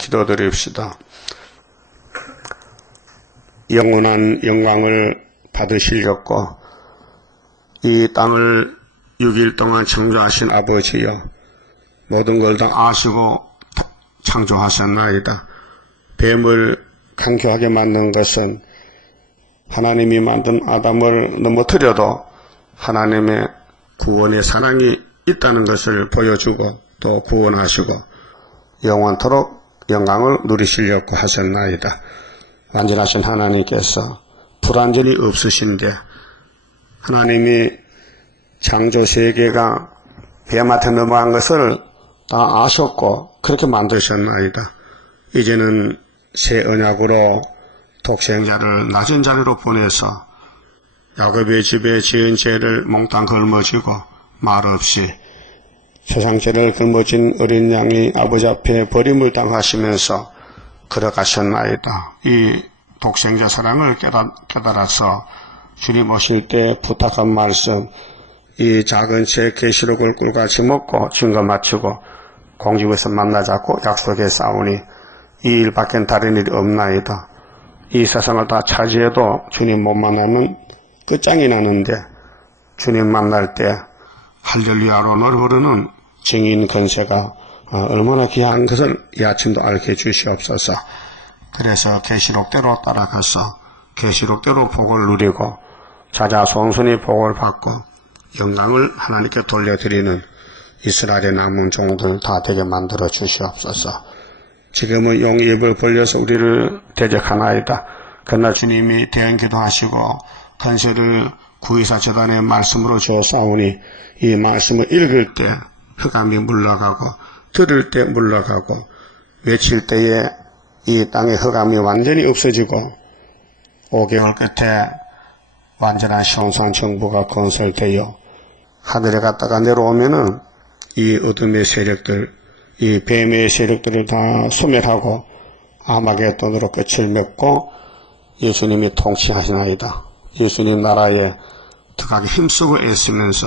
기도드립시다. 영원한 영광을 받으시려고 이 땅을 6일 동안 창조하신 아버지여, 모든 걸 다 아시고 창조하셨나이다. 뱀을 강교하게 만든 것은 하나님이 만든 아담을 넘어뜨려도 하나님의 구원의 사랑이 있다는 것을 보여주고 또 구원하시고 영원토록 영광을 누리시려고 하셨나이다. 완전하신 하나님께서 불완전이 없으신데 하나님이 창조 세계가 뱀한테 넘어간 것을 다 아셨고 그렇게 만드셨나이다. 이제는 새 언약으로 독생자를 낮은 자리로 보내서 야곱의 집에 지은 죄를 몽땅 걸머지고 말없이 세상 죄를 걸머진 어린 양이 아버지 앞에 버림을 당하시면서 걸어가셨나이다. 이 독생자 사랑을 깨달아서 주님 오실 때 부탁한 말씀, 이 작은 책 계시록을 꿀같이 먹고 증거 마치고 공중에서 만나자고 약속해 싸우니 이 일밖엔 다른 일이 없나이다. 이 세상을 다 차지해도 주님 못 만나면 끝장이 나는데 주님 만날 때 할렐루야로 노래 부르는 증인 권세가 얼마나 귀한 것을 이 아침도 알게 주시옵소서. 그래서 계시록대로 따라가서 계시록대로 복을 누리고 자자손손이 복을 받고 영광을 하나님께 돌려드리는 이스라엘의 남은 종들 다 되게 만들어 주시옵소서. 지금은 용의 입을 벌려서 우리를 대적하나이다. 그러나 주님이 대언 기도하시고 권세를 구의사 재단의 말씀으로 주었사오니 이 말씀을 읽을 때 흑암이 물러가고 들을 때 물러가고 외칠 때에 이 땅의 흑암이 완전히 없어지고 5개월 끝에 완전한 시온산 정부가 건설되어 하늘에 갔다가 내려오면은 이 어둠의 세력들, 이 뱀의 세력들을 다 소멸하고 아마겟돈으로 끝을 맺고 예수님이 통치하시나이다. 예수님 나라에 들어가기 힘쓰고 애쓰면서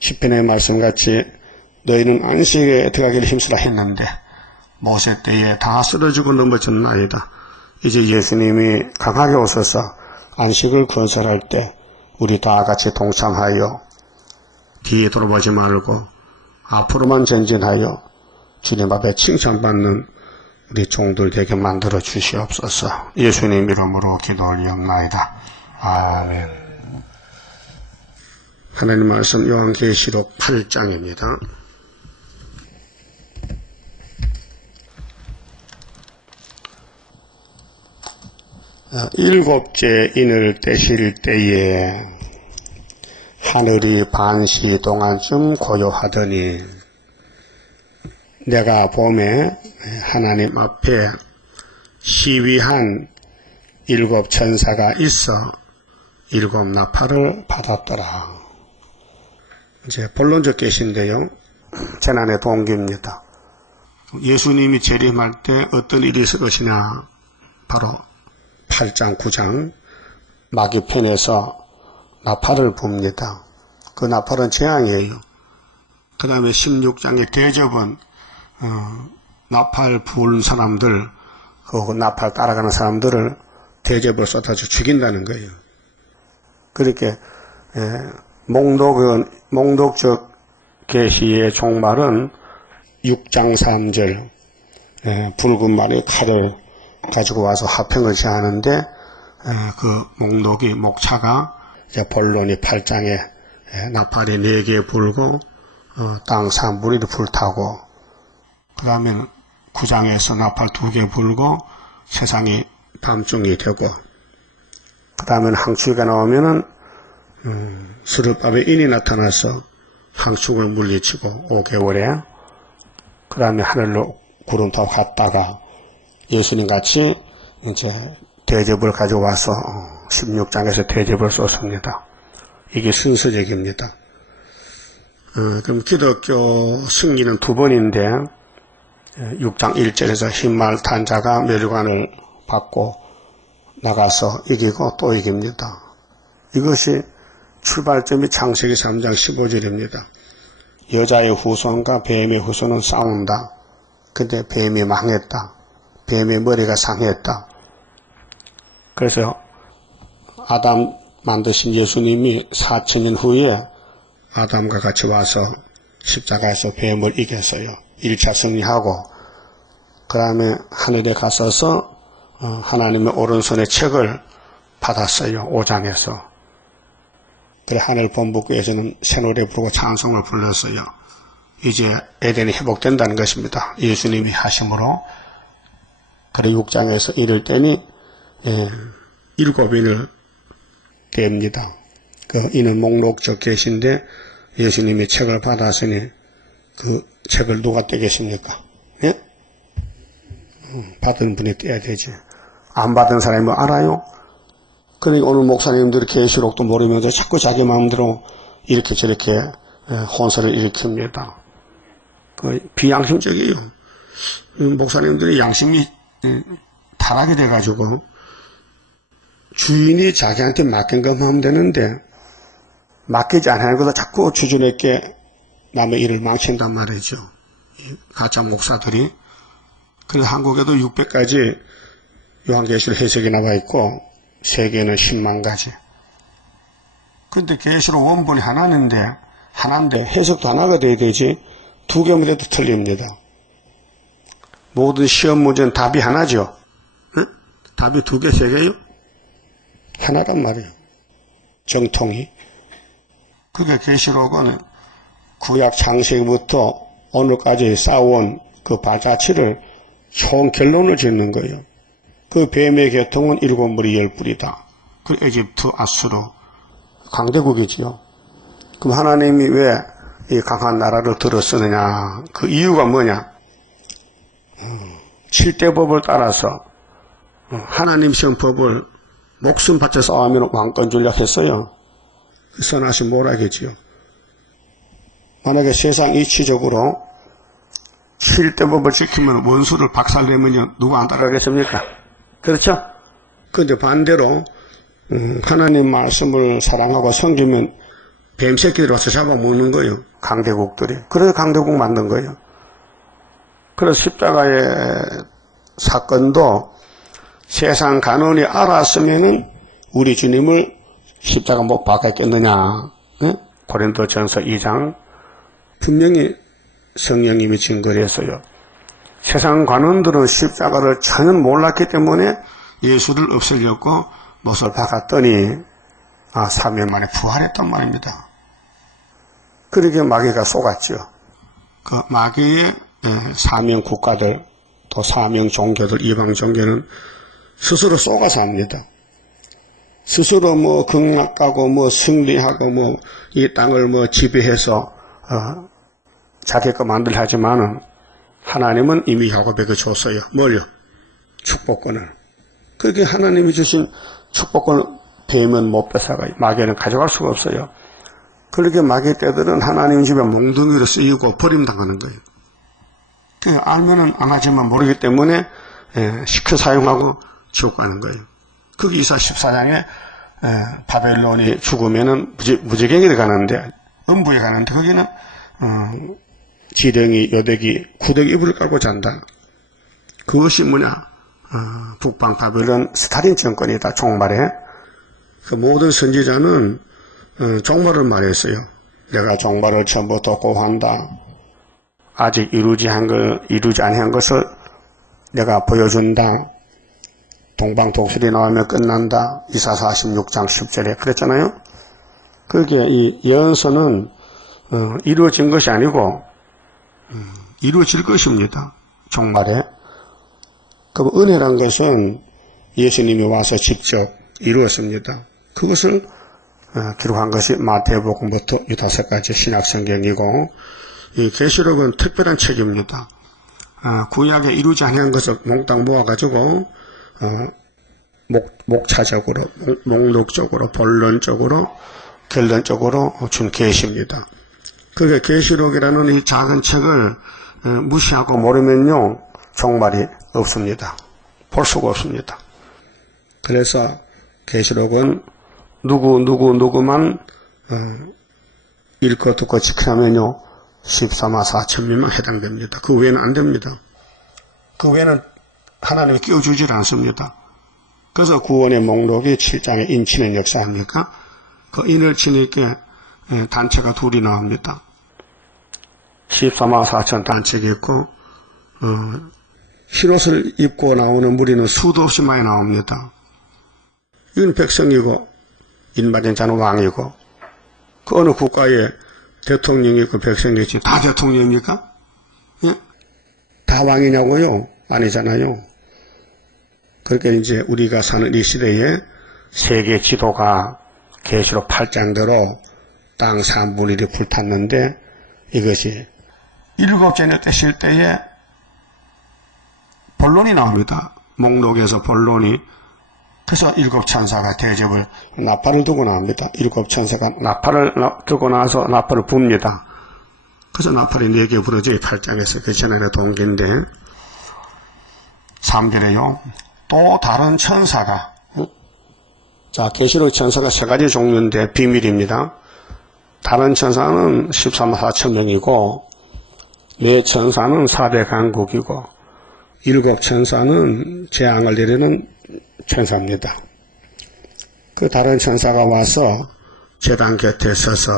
시편의 말씀같이 너희는 안식에 들어가기를 힘쓰라 했는데 모세 때에 다 쓰러지고 넘어졌나이다. 이제 예수님이 강하게 오셔서 안식을 건설할 때 우리 다 같이 동참하여 뒤에 돌아보지 말고 앞으로만 전진하여 주님 앞에 칭찬받는 우리 종들 되게 만들어 주시옵소서. 예수님 이름으로 기도 올리옵나이다. 아멘. 하나님 말씀 요한계시록 8장입니다. 일곱째 인을 떼실 때에 하늘이 반시 동안쯤 고요하더니 내가 봄에 하나님 앞에 시위한 7 천사가 있어 7 나팔을 받았더라. 이제 본론적 계신데요. 재난의 동기입니다. 예수님이 재림할 때 어떤 일이 있을 것이냐. 바로 8장 9장 마귀편에서 나팔을 붑니다. 그 나팔은 재앙이에요. 그 다음에 16장의 대접은 나팔 부은 사람들, 그 나팔 따라가는 사람들을 대접을 쏟아져 죽인다는 거예요. 그렇게 몽독적 계시의 종말은 6장 3절 붉은 말의 칼을 가지고 와서 화평을 제하는데 그 목록이 목차가 이제 본론이 8장에 나팔이 4개 불고 땅 3분의 1이 불타고 그 다음에 9장에서 나팔 2개 불고 세상이 밤중이 되고 그 다음에 항축이가 나오면은 스룹밥에 인이 나타나서 항축을 물리치고 5개월에 그 다음에 하늘로 구름 타고 갔다가 예수님 같이 이제 대접을 가지고 와서 16장에서 대접을 쏟습니다. 이게 순서적입니다. 그럼 기독교 승리는 2번인데 6장 1절에서 흰말 탄 자가 멸관을 받고 나가서 이기고 또 이깁니다. 이것이 출발점이 창세기 3장 15절입니다. 여자의 후손과 뱀의 후손은 싸운다. 근데 뱀이 망했다. 뱀의 머리가 상했다. 그래서 아담 만드신 예수님이 4000년 후에 아담과 같이 와서 십자가에서 뱀을 이겼어요. 1차 승리하고 그 다음에 하늘에 가서서 하나님의 오른손에 책을 받았어요. 5장에서. 그래 하늘 본부교에서는 새노래 부르고 찬송을 불렀어요. 이제 에덴이 회복된다는 것입니다. 예수님이 하심으로. 그래 6장에서 이럴 때니 7인을 뗍니다. 그 이는 목록적 계신데 예수님이 책을 받았으니 그 책을 누가 떼겠습니까? 예? 받은 분이 떼야 되지. 안 받은 사람이 뭐 알아요? 그러니까 오늘 목사님들이 계시록도 모르면서 자꾸 자기 마음대로 이렇게 저렇게 혼선을 일으킵니다. 그 비양심적이에요. 목사님들이 양심이 타락이 돼가지고 주인이 자기한테 맡긴 것만 하면 되는데 맡기지 않은 것도 자꾸 주주에게 남의 일을 망친단 말이죠. 가짜 목사들이. 그래서 한국에도 600가지 요한계시록 해석이 나와 있고 세계는 10만 가지. 근데 계시록 원본이 하나인데 해석도 하나가 돼야 되지 2개만 돼도 틀립니다. 모든 시험 문제는 답이 하나죠. 응? 답이 2개, 3개요? 하나란 말이에요. 정통이. 그게 계시록은 구약 창세기부터 오늘까지 쌓아온 그 발자취를 총 결론을 짓는 거예요. 그 뱀의 계통은 7무리 10뿌리다. 그 에집트, 아수르, 강대국이지요. 그럼 하나님이 왜 이 강한 나라를 들었으느냐? 그 이유가 뭐냐? 7대법을 따라서 하나님 시험법을 목숨 바쳐 싸우면 왕권 전략했어요. 선하신 뭐라겠지요. 만약에 세상 이치적으로 7대법을 지키면 원수를 박살내면 누가 안 따라가겠습니까? 그렇죠? 그런데 반대로 하나님 말씀을 사랑하고 섬기면 뱀새끼들이 와서 잡아먹는 거예요. 강대국들이. 그래서 강대국 만든 거예요. 그래서 십자가의 사건도 세상 간원이 알았으면은 우리 주님을 십자가 못 박았겠느냐. 네? 고린도전서 2장 분명히 성령님이 증거를 했어요. 세상 관원들은 십자가를 전혀 몰랐기 때문에 예수를 없애려고 못을 박았더니 3일 만에 부활했단 말입니다. 그렇게 마귀가 속았죠. 그 마귀의 사명 국가들 또 사명 종교들 이방 종교는 스스로 속아서 합니다. 스스로 뭐 극락하고 뭐 승리하고 뭐 이 땅을 뭐 지배해서 자기 거 만들려 하지만은 하나님은 이미 야곱에게 줬어요. 뭘요? 축복권을. 그게 하나님이 주신 축복권을 뱀은 못 뺏어가요. 마귀는 가져갈 수가 없어요. 그렇게 마귀 떼들은 하나님 집에 몽둥이로 쓰이고 버림당하는 거예요. 그 알면은 안 하지만 모르기 때문에 시켜 사용하고 지옥 가는 거예요. 그게 이사 14장에 바벨론이 죽으면은 무지개에 가는데 음부에 가는데 거기는 지렁이, 요대기, 구더기 이불을 깔고 잔다. 그것이 뭐냐? 북방 바벨론 스탈린 정권이다. 종말에. 그 모든 선지자는 종말을 말했어요. 내가 종말을 처음부터 고한다. 아직 이루지 아니한 것을 내가 보여준다. 동방독실이 나오면 끝난다. 이사야 46장 10절에 그랬잖아요. 그게 이 예언서는 이루어진 것이 아니고 이루어질 것입니다. 종말에. 그 은혜란 것은 예수님이 와서 직접 이루었습니다. 그것을 기록한 것이 마태복음부터 유다서까지 신약성경이고 이 계시록은 특별한 책입니다. 구약에 이루지 아니한 것을 몽땅 모아가지고 목차적으로, 목록적으로, 본론적으로, 결론적으로 준 계시입니다. 그게 계시록이라는 이 작은 책을 무시하고 모르면요 종말이 없습니다. 볼 수가 없습니다. 그래서 계시록은 누구만 읽고 듣고 지키면요 14만 4천 명만 해당됩니다. 그 외에는 안 됩니다. 그 외에는 하나님이 끼워주질 않습니다. 그래서 구원의 목록이 7장에 인치는 역사 아닙니까? 그 인을 치니까 단체가 둘이 나옵니다. 14만 4천 단체가 있고 흰옷을 입고 나오는 무리는 수도 없이 많이 나옵니다. 이건 백성이고 인받은 자는 왕이고 그 어느 국가에 대통령이 있고 백성이 있지 다 대통령입니까? 예? 다 왕이냐고요? 아니잖아요. 그러니까 이제 우리가 사는 이 시대에 세계 지도가 계시록 8장대로 땅 3분의 1이 불탔는데 이것이 일곱째를 떼실 때에 본론이 나옵니다. 목록에서 본론이. 그래서 일곱 천사가 대접을 나팔을 두고 나옵니다. 일곱 천사가 나팔을 두고 나서 나팔을 붑니다. 그래서 나팔이 4개 부러져요. 8장에서 그 전에 동기인데 3절에요. 또 다른 천사가 자 계시록 천사가 3가지 종류인데 비밀입니다. 다른 천사는 13만 4천 명이고 네 천사는 4대 강국이고 일곱 천사는 재앙을 내리는 천사입니다. 그 다른 천사가 와서 제단 곁에 서서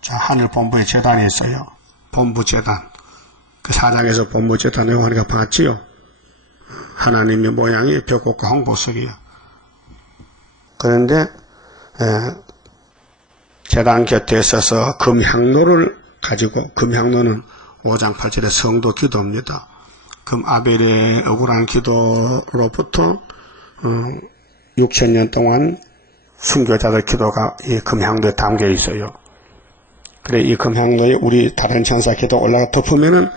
자 하늘 본부에 제단이 있어요. 본부 제단. 그 4장에서 본부 제단을 우리가 봤지요. 하나님의 모양이 벽곡과 홍보석이에요. 그런데 제단 곁에 서서 금향로를 가지고 금향로는 5장 8절의 성도 기도입니다. 금 아벨의 억울한 기도로부터 6,000년 동안 순교자들 기도가 이 금향로에 담겨 있어요. 그래 이 금향로에 우리 다른 천사 기도 올라가 덮으면은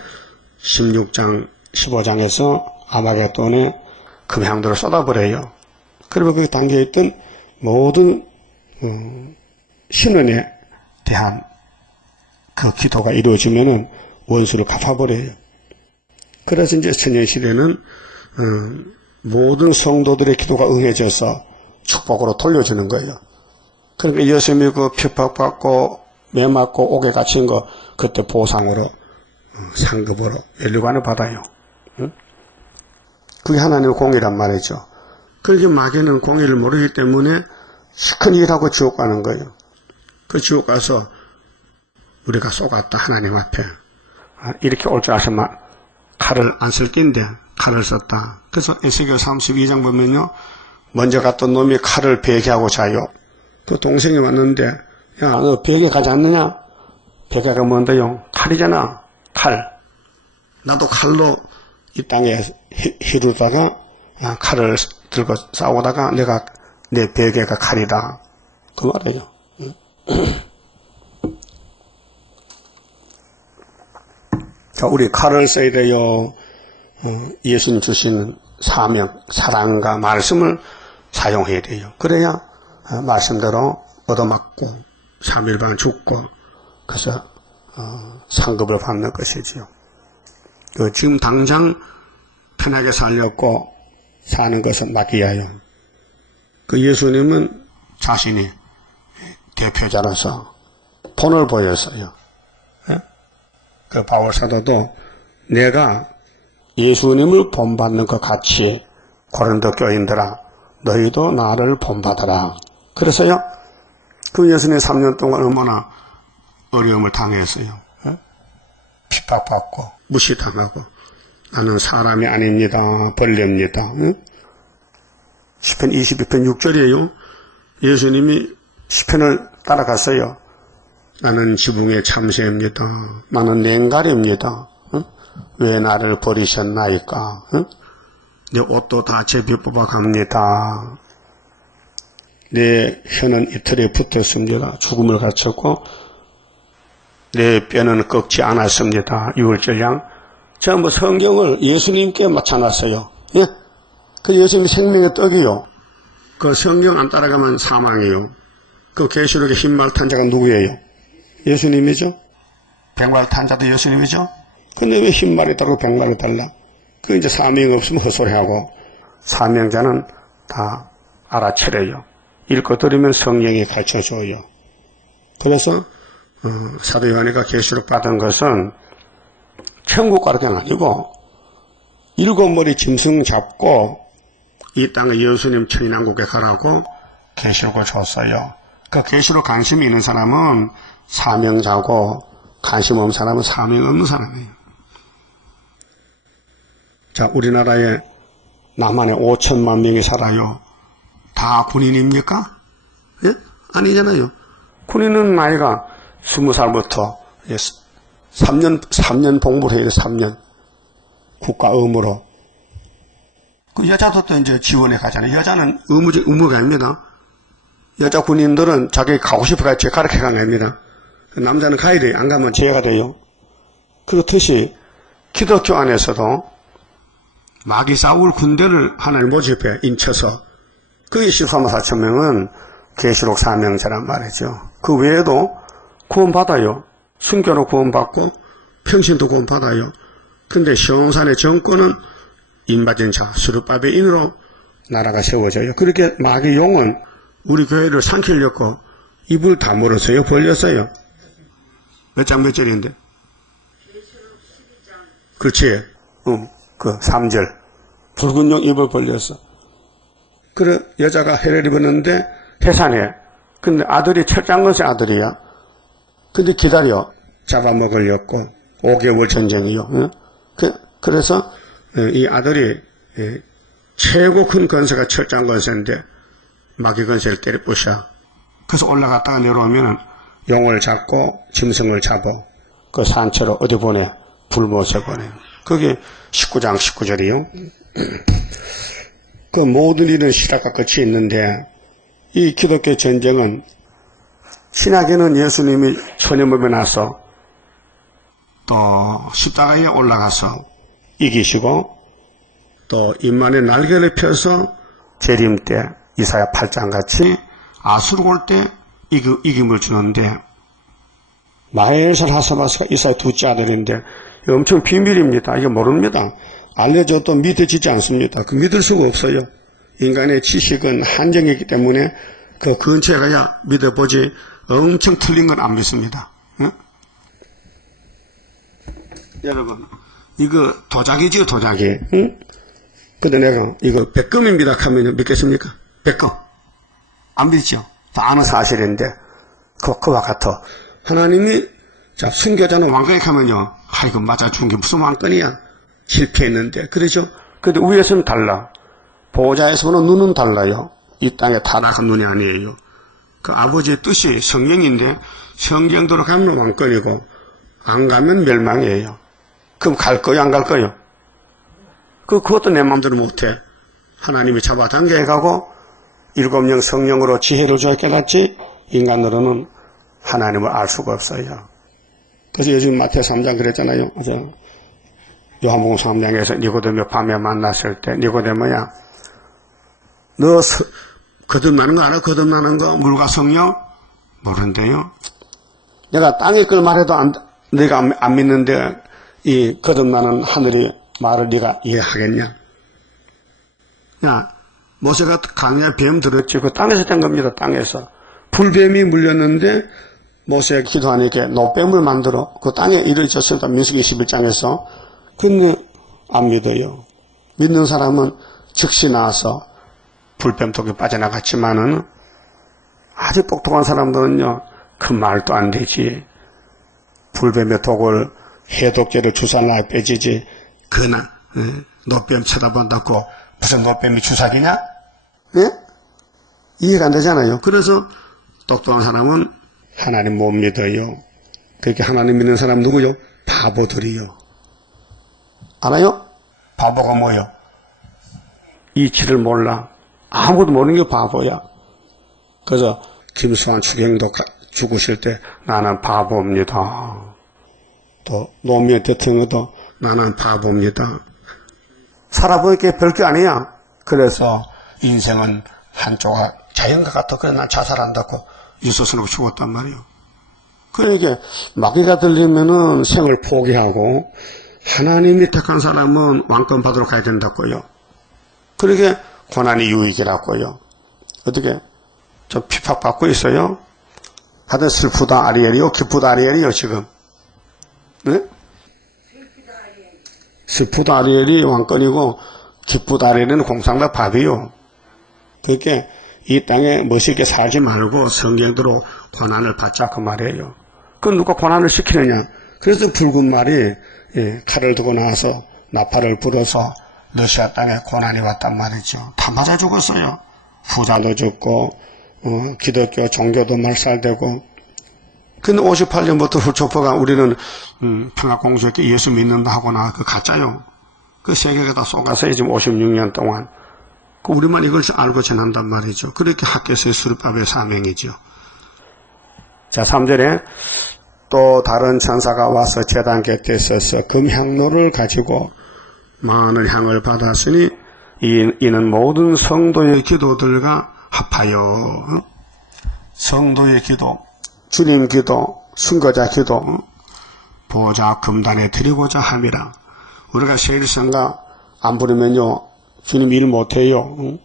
16장 15장에서 아마겟돈에 금향로를 쏟아버려요. 그리고 거기 담겨 있던 모든 신원에 대한 그 기도가 이루어지면은 원수를 갚아버려요. 그래서 이제 천년시대는 모든 성도들의 기도가 응해져서 축복으로 돌려주는 거예요. 그러니까 예수님이 그 핍박받고 매맞고 옥에 갇힌 거 그때 보상으로 상급으로 연료관을 받아요. 그게 하나님의 공의란 말이죠. 그렇게 마귀는 공의를 모르기 때문에 시큰 일하고 지옥 가는 거예요. 그 지옥 가서 우리가 속았다 하나님 앞에 이렇게 올 줄 아시면 칼을 안 쓸 낀데 칼을 썼다. 그래서 에스겔 32장 보면요. 먼저 갔던 놈이 칼을 베개하고 자요. 그 동생이 왔는데 야 너 베개 가지 않느냐? 베개가 뭔데요? 칼이잖아. 칼. 나도 칼로 이 땅에 히루다가 칼을 들고 싸우다가 내가 내 베개가 칼이다. 그 말이에요. 자, 우리 칼을 써야 돼요. 예수님 주신 사명, 사랑과 말씀을 사용해야 돼요. 그래야 말씀대로 얻어맞고 3일반 죽고 그래서 상급을 받는 것이지요. 지금 당장 편하게 살려고 사는 것은 마귀야요. 그 예수님은 자신이 대표자로서 본을 보였어요. 그 바울 사도도 내가 예수님을 본받는 것 같이 고린도 교인들아 너희도 나를 본받아라. 그래서요 그 예수님 3년 동안 얼마나 어려움을 당했어요. 핍박받고 무시당하고 나는 사람이 아닙니다. 벌레입니다. 시편 22편 6절이에요. 예수님이 시편을 따라갔어요. 나는 지붕의 참새입니다. 나는 냉갈입니다. 왜 나를 버리셨나이까? 내 옷도 다 제비 뽑아갑니다. 내 혀는 이틀에 붙었습니다. 죽음을 갖췄고 내 뼈는 꺾지 않았습니다. 6월절량 전부 성경을 예수님께 맞춰놨어요. 예? 그 예수님이 생명의 떡이요. 그 성경 안 따라가면 사망이요. 그 계시록의 흰말 탄 자가 누구예요? 예수님이죠. 백말 탄 자도 예수님이죠. 근데 왜 흰말이 다르고 백말이 달라? 그 이제 사명 없으면 헛소리하고 사명자는 다 알아채려요. 읽고 들으면 성령이 가르쳐줘요. 그래서 사도 요한이가 계시록 받은 것은 천국 가는 게 아니고 일곱 머리 짐승 잡고 이 땅에 예수님 천인왕국에 가라고 계시록을 줬어요. 그 계시록 관심이 있는 사람은 사명자고 관심 없는 사람은 사명 없는 사람이에요. 자, 우리나라에 남한에 5천만 명이 살아요. 다 군인입니까? 예? 아니잖아요. 군인은 나이가 20살부터 3년 복무를 해요. 3년. 국가 의무로. 그 여자도 또 이제 지원에 가잖아요. 여자는 의무가 아닙니다. 여자 군인들은 자기 가고 싶어가 제 가르쳐 간 겁니다. 남자는 가야 돼요. 안 가면 죄가 돼요. 그렇듯이 기독교 안에서도 마귀 싸울 군대를 하나를 모집해 인쳐서 그게 14만 4천 명은 계시록 사명자란 말이죠. 그 외에도 구원받아요. 순교로 구원받고 평신도 구원받아요. 근데 시온산의 정권은 인받은 자 스룹바벨 인으로 나라가 세워져요. 그렇게 마귀 용은 우리 교회를 삼키려고 입을 다물었어요. 벌렸어요. 몇 장 몇 절인데? 그렇지. 그 3절. 붉은 용 입을 벌렸어. 그래 여자가 해를 입었는데 해산해. 근데 아들이 철장건세 아들이야. 근데 기다려. 잡아먹으려고 5개월 전쟁이요. 그래서 이 아들이 최고 큰 건세가 철장건세인데 마귀 건세를 때려 부셔. 그래서 올라갔다가 내려오면 용을 잡고 짐승을 잡아 그 산채로 어디 보내? 불못에 보내. 그게 19장 19절이요. 그 모든 일은 시작과 끝이 있는데 이 기독교 전쟁은 신약에는 예수님이 소년범에 나서 또 십자가에 올라가서 이기시고 또 인만의 날개를 펴서 재림 때 이사야 8장 같이 아수르 올 때 이김을 주는데 마헬살 하사바스가 이사야 둘째 아들인데 엄청 비밀입니다. 이게 모릅니다. 알려줘도 믿어지지 않습니다. 그 믿을 수가 없어요. 인간의 지식은 한정이기 때문에 그 근처에 가야 믿어보지 엄청 틀린 건 안 믿습니다. 응? 여러분 이거 도자기지요 도자기. 응? 근데 내가 이거 백금입니다 하면 믿겠습니까? 백금. 안 믿죠? 다 아는 사실인데 그와 같아. 하나님이 자 순교자는 왕권에 가면요. 이거 맞아 죽은 게 무슨 왕권이야. 실패했는데 그러죠? 근데 위에서는 달라. 보호자에서 보는 눈은 달라요. 이 땅에 타락한 눈이 아니에요. 그 아버지의 뜻이 성령인데 성경대로 가면 왕권이고 안 가면 멸망이에요. 그럼 갈 거요 안 갈 거요? 그것도 내 마음대로 못해. 하나님이 잡아당겨 가고 일곱 영 성령으로 지혜를 줘야 깨닫지 인간으로는 하나님을 알 수가 없어요. 그래서 요즘 마태오 3장 그랬잖아요. 요한복음 3장에서 니고데모 밤에 만났을 때 니고데모야 너 거듭나는 거 알아? 거듭나는 거 물과 성령? 모른대요. 내가 땅에 걸 말해도 네가 안 믿는데 이 거듭나는 하늘이 말을 네가 이해하겠냐? 야 모세가 강야에 뱀 들었지. 그 땅에서 된 겁니다. 땅에서 불뱀이 물렸는데 모세가 기도하니까 노뱀을 만들어 그 땅에 일을 줬습니다. 민수기 21장에서. 근데 안 믿어요. 믿는 사람은 즉시 나와서 불뱀 독에 빠져나갔지만은 아주 똑똑한 사람들은요 그 말도 안 되지. 불뱀의 독을 해독제를 주사놔야 빼지지. 그나 노뱀 쳐다본다고 무슨 노뱀이 주사기냐? 예? 이해가 안 되잖아요. 그래서 똑똑한 사람은 하나님 못 믿어요. 그렇게 하나님 믿는 사람 누구요? 바보들이요. 알아요? 바보가 뭐요? 이치를 몰라. 아무것도 모르는 게 바보야. 그래서 김수환 추경도 죽으실 때 나는 바보입니다. 또 노무현 대통령도 나는 바보입니다. 살아보니까 별게 아니야. 그래서 인생은 한쪽아 자연과 같아. 그래 난 자살한다고 유서스럽고 죽었단 말이에요. 그러니까 마귀가 들리면은 생을 포기하고 하나님이 택한 사람은 왕권 받으러 가야 된다고요. 그러게 고난이 유익이라고요. 어떻게 좀 핍박받고 있어요? 다들 슬프다 아리엘이요? 기쁘다 아리엘이요 지금? 네? 슬프다 아리엘이 왕권이고 기쁘다 아리엘은 공상과 밥이요. 그렇게 이 땅에 멋있게 살지 말고 성경대로 고난을 받자 그 말이에요. 그 누가 고난을 시키느냐. 그래서 붉은 말이 칼을 두고 나와서 나팔을 불어서 러시아 땅에 고난이 왔단 말이죠. 다 맞아 죽었어요. 부자도 죽고 기독교 종교도 말살되고. 근데 58년부터 훌초퍼가 우리는 평화공주에게 예수 믿는다 하고 나 그 가짜요. 그 세계가 다 쏘가서요. 지금 56년 동안. 우리만 이걸 알고 지난단 말이죠. 그렇게 학교에서의 수르밥의 사명이죠. 자, 3절에 또 다른 천사가 와서 제단 곁에 서서 금향로를 가지고 많은 향을 받았으니 이는 모든 성도의 기도들과 합하여 성도의 기도, 주님 기도, 순교자 기도 보좌 금단에 드리고자 함이라. 우리가 세일성가 안 부르면요 주님 일 못해요.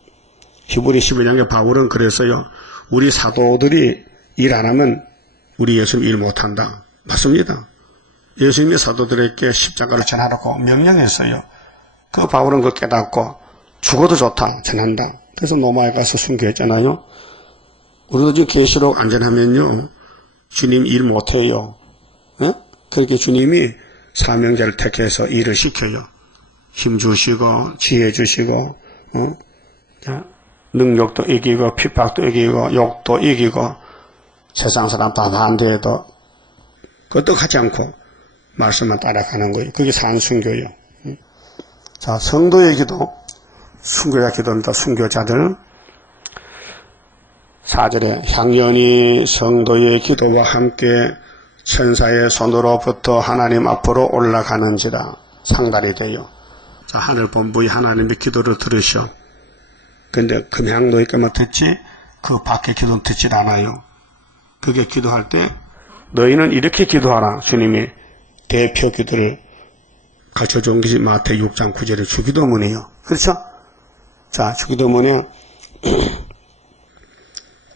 히브리 11장의 바울은 그랬어요. 우리 사도들이 일 안 하면 우리 예수님 일 못한다. 맞습니다. 예수님이 사도들에게 십자가를 전하라고 명령했어요. 그 바울은 그걸 깨닫고 죽어도 좋다 전한다. 그래서 로마에 가서 순교했잖아요. 우리도 지금 계시록 안전하면요 주님 일 못해요. 그렇게 주님이 사명자를 택해서 일을 시켜요. 힘 주시고 지혜 주시고 능력도 이기고 핍박도 이기고 욕도 이기고 세상 사람 다 반대해도 그것도 하지 않고 말씀만 따라가는 거예요. 그게 산순교예요. 자, 성도의 기도, 순교자 기도입니다. 순교자들 4절에 향연이 성도의 기도와 함께 천사의 손으로부터 하나님 앞으로 올라가는지라. 상달이 돼요. 자, 하늘 본부의 하나님의 기도를 들으셔. 근데 금향로에까만 듣지 그 밖에 기도는 듣질 않아요. 그게 기도할 때 너희는 이렇게 기도하라. 주님이 대표 기도를 가르쳐준 것이 마태 6장 9절의 주기도문이에요. 그렇죠? 자, 주기도문에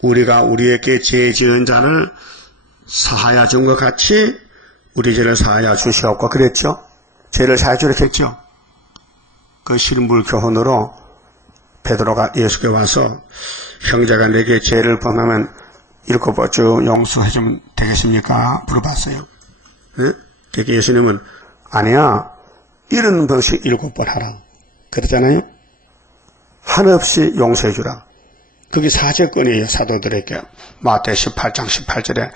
우리가 우리에게 죄 지은 자를 사하여 준 것 같이 우리 죄를 사하여 주시옵고 그랬죠? 죄를 사하여 주라 했죠? 그 실물 교훈으로 베드로가 예수께 와서 형제가 내게 죄를 범하면 7번 용서해 주면 되겠습니까? 물어봤어요. 네? 그러니까 예수님은 아니야. 70번씩 7번 하라. 그러잖아요. 한없이 용서해 주라. 그게 사제권이에요. 사도들에게. 마태 18장 18절에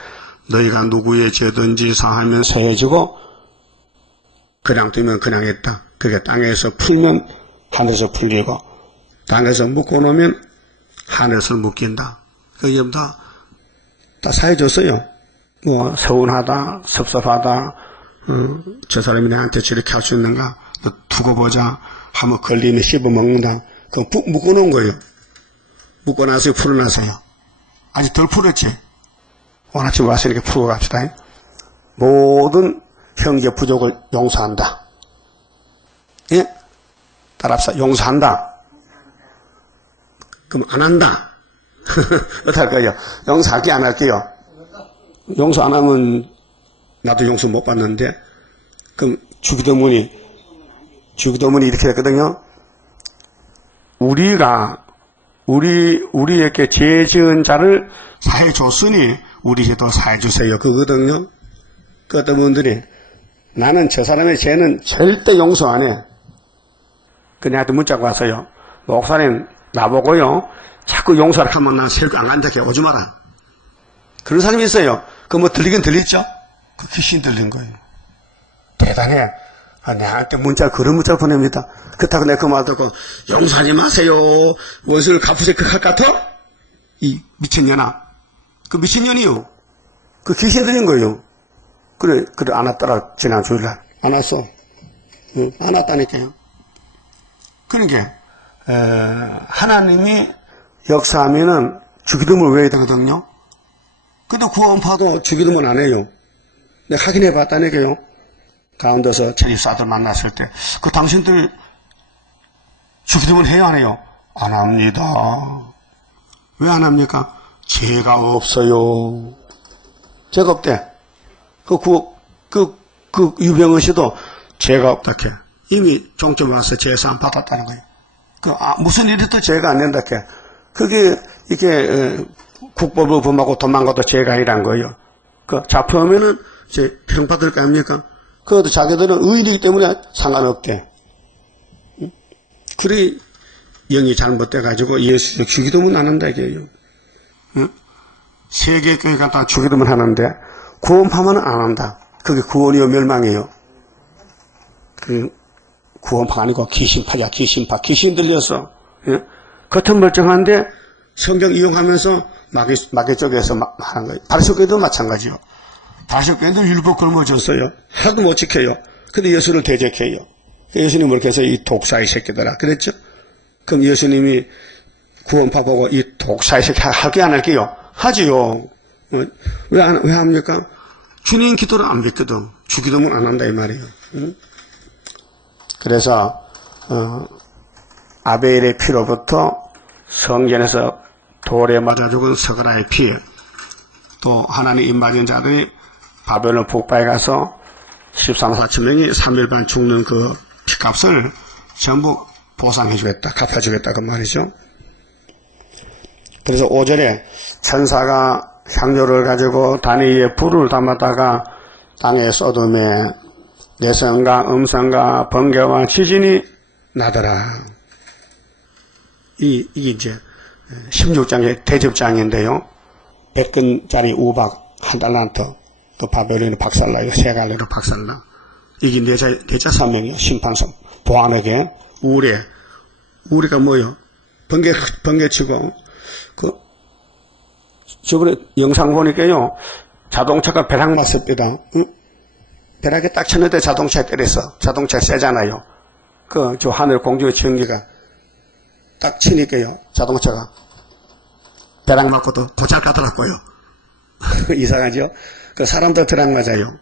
너희가 누구의 죄든지 사하면 사해지고 그냥 두면 그냥 했다. 그게 땅에서 풀면 하늘에서 풀리고 땅에서 묶어놓으면 하늘에서 묶인다. 그게 다 사해줬어요. 뭐 서운하다, 섭섭하다, 저 사람이 나한테 저렇게 할 수 있는가? 두고 보자. 한번 걸리면 씹어먹는다. 그거 묶어놓은 거예요. 묶어놨어요? 풀어놨어요? 아직 덜 풀었지? 오늘 아침 와서 이렇게 풀고 갑시다. 모든 형제 부족을 용서한다. 예? 따라합시다. 용서한다. 그럼 안 한다. 어떻게 할 거예요? 용서할게요? 안 할게요? 용서 안 하면 나도 용서 못 받는데 그럼 주기도문이 이렇게 했거든요. 우리에게 죄 지은 자를 사해 줬으니 우리 죄도 사해 주세요. 그거거든요. 그 어떤 분들이 나는 저 사람의 죄는 절대 용서 안 해. 그 내한테 문자가 왔어요. 목사님 나보고요 자꾸 용서를 하면 난 세력 안 간다. 오지 마라. 그런 사람이 있어요. 그 뭐 들리긴 들리죠? 그 귀신 들린 거예요. 대단해. 내한테 그런 문자 보냅니다. 그렇다고 내가 그 말 듣고 용서하지 마세요. 원수를 갚으실 것 같아? 이 미친년아. 그 미친년이요. 그 귀신 들린 거예요. 그래 안 왔더라. 지난 주일날 안 왔어. 안 왔다니까요. 그러니까 하나님이 역사하면은 주기도문을 외워야 되거든요. 근데 구원파도 주기도문 안 해요. 내가 확인해 봤다니까요. 가운데서 전입사들 만났을 때 그 당신들 주기도문 해요 안 해요? 안 합니다. 왜 안 합니까? 죄가 없어요. 죄가 없대. 그 유병헌 씨도 죄가 없다 해. 이미 종점 와서 제사 안 받았다는 거예요. 무슨 일이 또 죄가 안 된다, 게 그게, 이게, 국법을 범하고 도망가도 죄가 아니란 거예요. 잡혀오면은, 이제, 형받을 거 아닙니까? 그것도 자기들은 의인이기 때문에 상관없대. 그리, 영이 잘못돼가지고 예수 죽이도면 안 한다, 이게요. 세계 교회가 다 죽이도면 하는데, 구원파면은 안 한다. 그게 구원이요, 멸망이에요. 구원파가 아니고 귀신파야, 귀신파. 귀신 들려서, 예? 겉은 멀쩡한데, 성경 이용하면서 마귀 쪽에서 하는 거예요. 바리새교회도 마찬가지요. 바리새교회도 율법 굶어줬어요. 하나도 못 지켜요. 근데 예수를 대적해요. 예수님 그렇게 해서 이 독사의 새끼들아. 그랬죠? 그럼 예수님이 구원파 보고 이 독사의 새끼 할게 안 할게요? 하지요. 왜 합니까? 주님 기도를 안 믿거든. 주기도문 안 한다 이 말이에요. 응? 그래서 아벨의 피로부터 성전에서 돌에 맞아 죽은 스가랴의 피, 또 하나님 입맞은 자들이 바벨론 북바에 가서 13, 4천 명이 3일 반 죽는 그 피값을 전부 보상해 주겠다, 갚아주겠다 그 말이죠. 그래서 5절에 천사가 향료를 가지고 단위에 불을 담았다가 땅에 쏟음에 내성과 음성과 번개와 지진이 나더라. 이게 이제 16장의 대접장인데요. 100근짜리 우박 한 달란트, 또 바벨론이 박살나요. 세 갈래로 박살나. 이게 내자 사명이요. 심판성. 보안에게 우레가 뭐요? 번개치고, 저번에 영상 보니까요. 자동차가 벼락 맞습니다. 응? 벼락에 딱 쳤는데 자동차에 때렸어. 자동차 세잖아요. 저 하늘 공중의 전기가 딱 치니까요. 자동차가 벼락 맞고도 도잘 가더라고요. 이상하죠? 사람도 벼락 맞아요.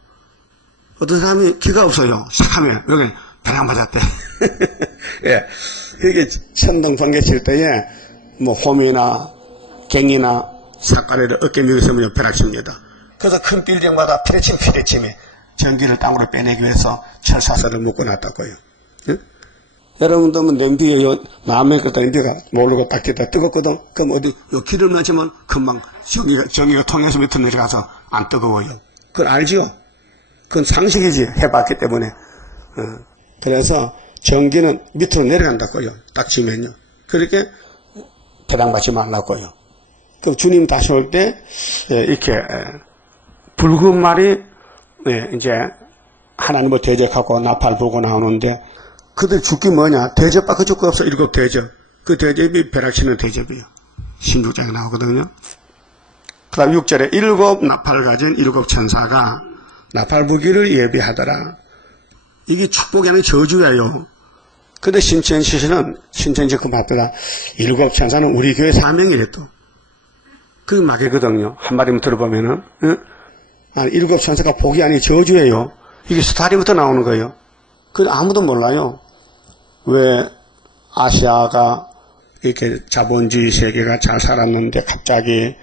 어떤 사람이 기가 없어요. 시작하면 여기 벼락 맞았대. 예. 이게 천둥 번개 칠 때에 뭐 홈이나 갱이나 삭가래를 어깨 밀으면 벼락 칩니다. 그래서 큰 빌딩마다 피레침이 전기를 땅으로 빼내기 위해서 철사슬을 묶어놨다고요. 응? 여러분도 뭐 냄비에 라면 끓다 냄비가 모르고 딱 됐다 뜨겁거든. 그럼 어디 기름 맞으면 금방 전기가 통해서 밑으로 내려가서 안 뜨거워요. 그걸 알지요? 그건 상식이지. 해봤기 때문에. 그래서 전기는 밑으로 내려간다고요. 딱 지면요. 그렇게 배당 받지 말라고요. 그럼 주님 다시 올 때 이렇게 붉은 말이 이제 하나님을 대적하고 나팔 불고 나오는데 그들 죽기 뭐냐? 대접밖에 줄 거 없어. 7 대접. 그 대접이 벼락치는 대접이에요. 16장에 나오거든요. 그 다음 6절에 7 나팔을 가진 7 천사가 나팔 부기를 예비하더라. 이게 축복이 아닌 저주예요. 근데 신천지는 그 맞더라. 7 천사는 우리 교회 사명이래 또. 그게 막이거든요. 한마디만 들어보면은. 응? 7 천사가 복이 아닌 저주예요. 이게 스타리부터 나오는 거예요. 그걸 아무도 몰라요. 왜 아시아가 이렇게 자본주의 세계가 잘 살았는데 갑자기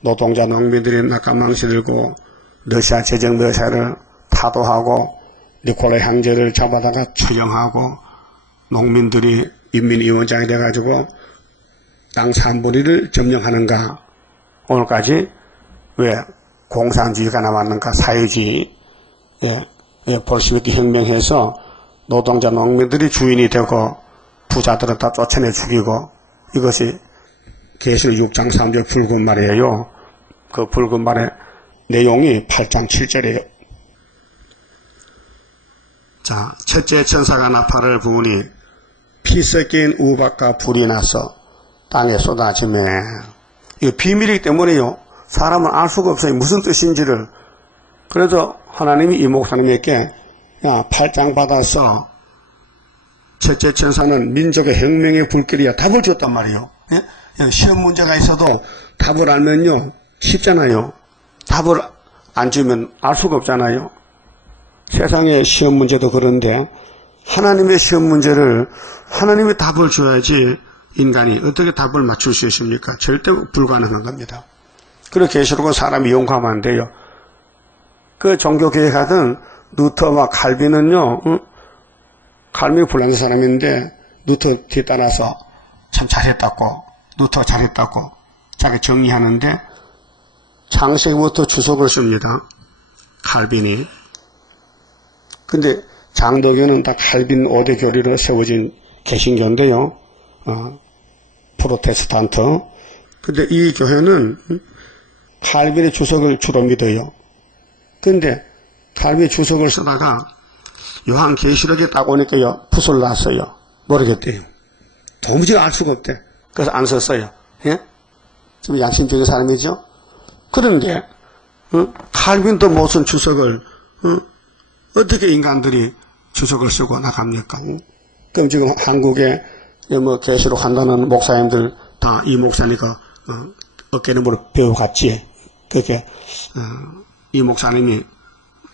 노동자 농민들이 낙가망시 들고 러시아 제정 러시아를 타도하고 니콜라이 황제를 잡아다가 처형하고 농민들이 인민위원장이 돼가지고 땅 3분의 1을 점령하는가. 오늘까지 왜 공산주의가 남았는가. 사회주의. 볼시비키 혁명해서 노동자 농민들이 주인이 되고 부자들은 다 쫓아내 죽이고 이것이 계시록 6장 3절 붉은 말이에요. 그 붉은 말의 내용이 8장 7절이에요. 자, 첫째 천사가 나팔을 부으니 피 섞인 우박과 불이 나서 땅에 쏟아지매. 이거 비밀이기 때문에요. 사람은 알 수가 없어요. 무슨 뜻인지를. 그래서 하나님이 이 목사님에게 8장 받아서 첫째 천사는 민족의 혁명의 불길이야. 답을 줬단 말이에요. 예? 시험 문제가 있어도 답을 알면요. 쉽잖아요. 답을 안 주면 알 수가 없잖아요. 세상의 시험 문제도 그런데 하나님의 시험 문제를 하나님이 답을 줘야지 인간이 어떻게 답을 맞출 수 있습니까? 절대 불가능한 겁니다. 그리고 계시록은 사람이 용감하면 안 돼요. 그 종교교회 가든 루터와 칼빈은요, 칼믹이 폴란드 사람인데 루터 뒤에 따라서 참 잘했다고, 루터 잘했다고 자기 정리하는데 창세기부터 주석을 씁니다. 칼빈이. 근데 장도교는 다 칼빈 5대 교리로 세워진 개신교인데요. 프로테스탄트. 근데 이 교회는 칼빈의 주석을 주로 믿어요. 근데 칼빈의 주석을 쓰다가 요한계시록에 딱 오니까요, 붓을 놨어요. 모르겠대요. 도무지 알 수가 없대. 그래서 안 썼어요. 예? 좀 양심적인 사람이죠? 그런데, 칼빈도 못 쓴 주석을, 어떻게 인간들이 주석을 쓰고 나갑니까? 그럼 지금 한국에 뭐 계시록 한다는 목사님들 다 이 목사니까, 어깨너머로 배워갔지. 그렇게, 이 목사님이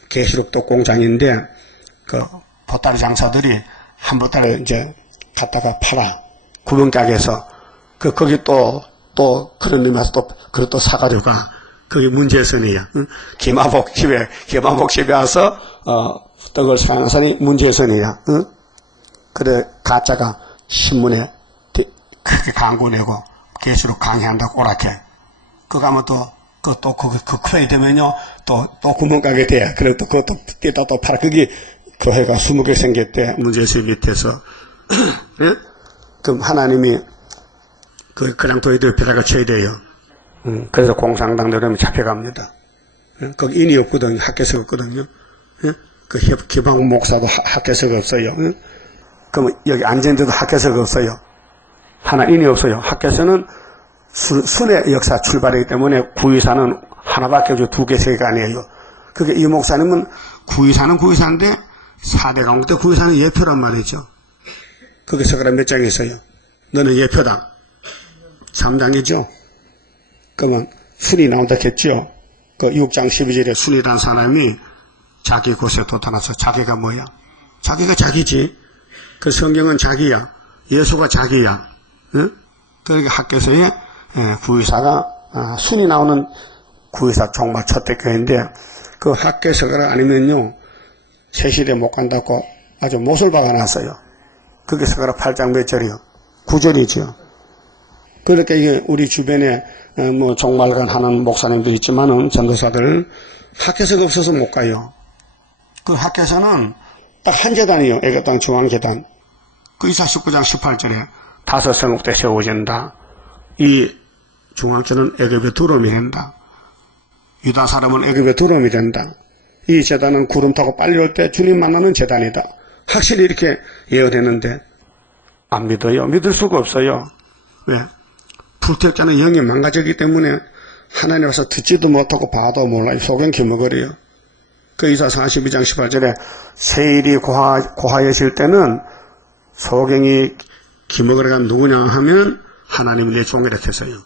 계시록도 공장인데, 그, 보따리 장사들이 한 보따리 이제 갖다가 팔아. 구멍가게에서. 거기 또 그런 의미에서 그걸 또 사가지고 가. 그게 문제선이야. 응? 기마복집에 와서, 떡을 사는 사람이 문제선이야. 응? 그래, 가짜가 신문에 크게 광고 내고, 계시록 강의한다고 오락해. 그거 하면 그 큰이 되면요, 또 구멍가게 돼. 그래, 그것도 떼다 또 팔아. 그게 교회가 20개 생겼대. 문제선 밑에서. 예? 그럼 하나님이 그냥 도의도 옆에다가 쳐야 돼요. 그래서 공산당들은 잡혀갑니다. 예? 거기 인이 없거든요. 학교석 없거든요. 예? 그 기방 목사도 학교석 없어요. 예? 그럼 여기 앉은데도 학교석 없어요. 하나 인이 없어요. 학교서는 순의 역사 출발이기 때문에 구의사는 하나밖에 없죠. 2개, 3개가 아니에요. 그게 이 목사님은 구의사는 구의사인데 4대 강국 때 구의사는 예표란 말이죠. 그게 서가라 몇 장이 있어요? 너는 예표다. 3장이죠? 그러면 순이 나온다 했죠? 그 6장 12절에 순이란 사람이 자기 곳에 도탄해서 자기가 뭐야? 자기가 자기지. 그 성경은 자기야. 예수가 자기야. 응? 그러니까 학교에서의 구의사가 순이 나오는 구의사 정말 첫대 교회인데 그 학교에서가 아니면요 세시대 못 간다고 아주 못을 박아놨어요. 그게 서가라 8장 몇 절이요? 9절이죠. 그러니까 이게 우리 주변에 뭐 종말관 하는 목사님도 있지만은 전도사들 학교에서가 없어서 못 가요. 그 학교에서는 딱 한 재단이요. 애가땅 중앙재단. 그 이사 19장 18절에 5 성읍 때 세워진다. 이 중앙교는 애굽에 두름이 된다. 유다 사람은 애굽에 두름이 된다. 이 재단은 구름 타고 빨리 올 때 주님 만나는 재단이다. 확실히 이렇게 예언했는데 안 믿어요. 믿을 수가 없어요. 왜? 불택자는 영이 망가졌기 때문에 하나님 와서 듣지도 못하고 봐도 몰라요. 소경 기머거려요. 그 이사 42장 18절에 세일이 고하여질 때는 소경이 기머거려가 누구냐 하면 하나님이 내 종이라 했어요.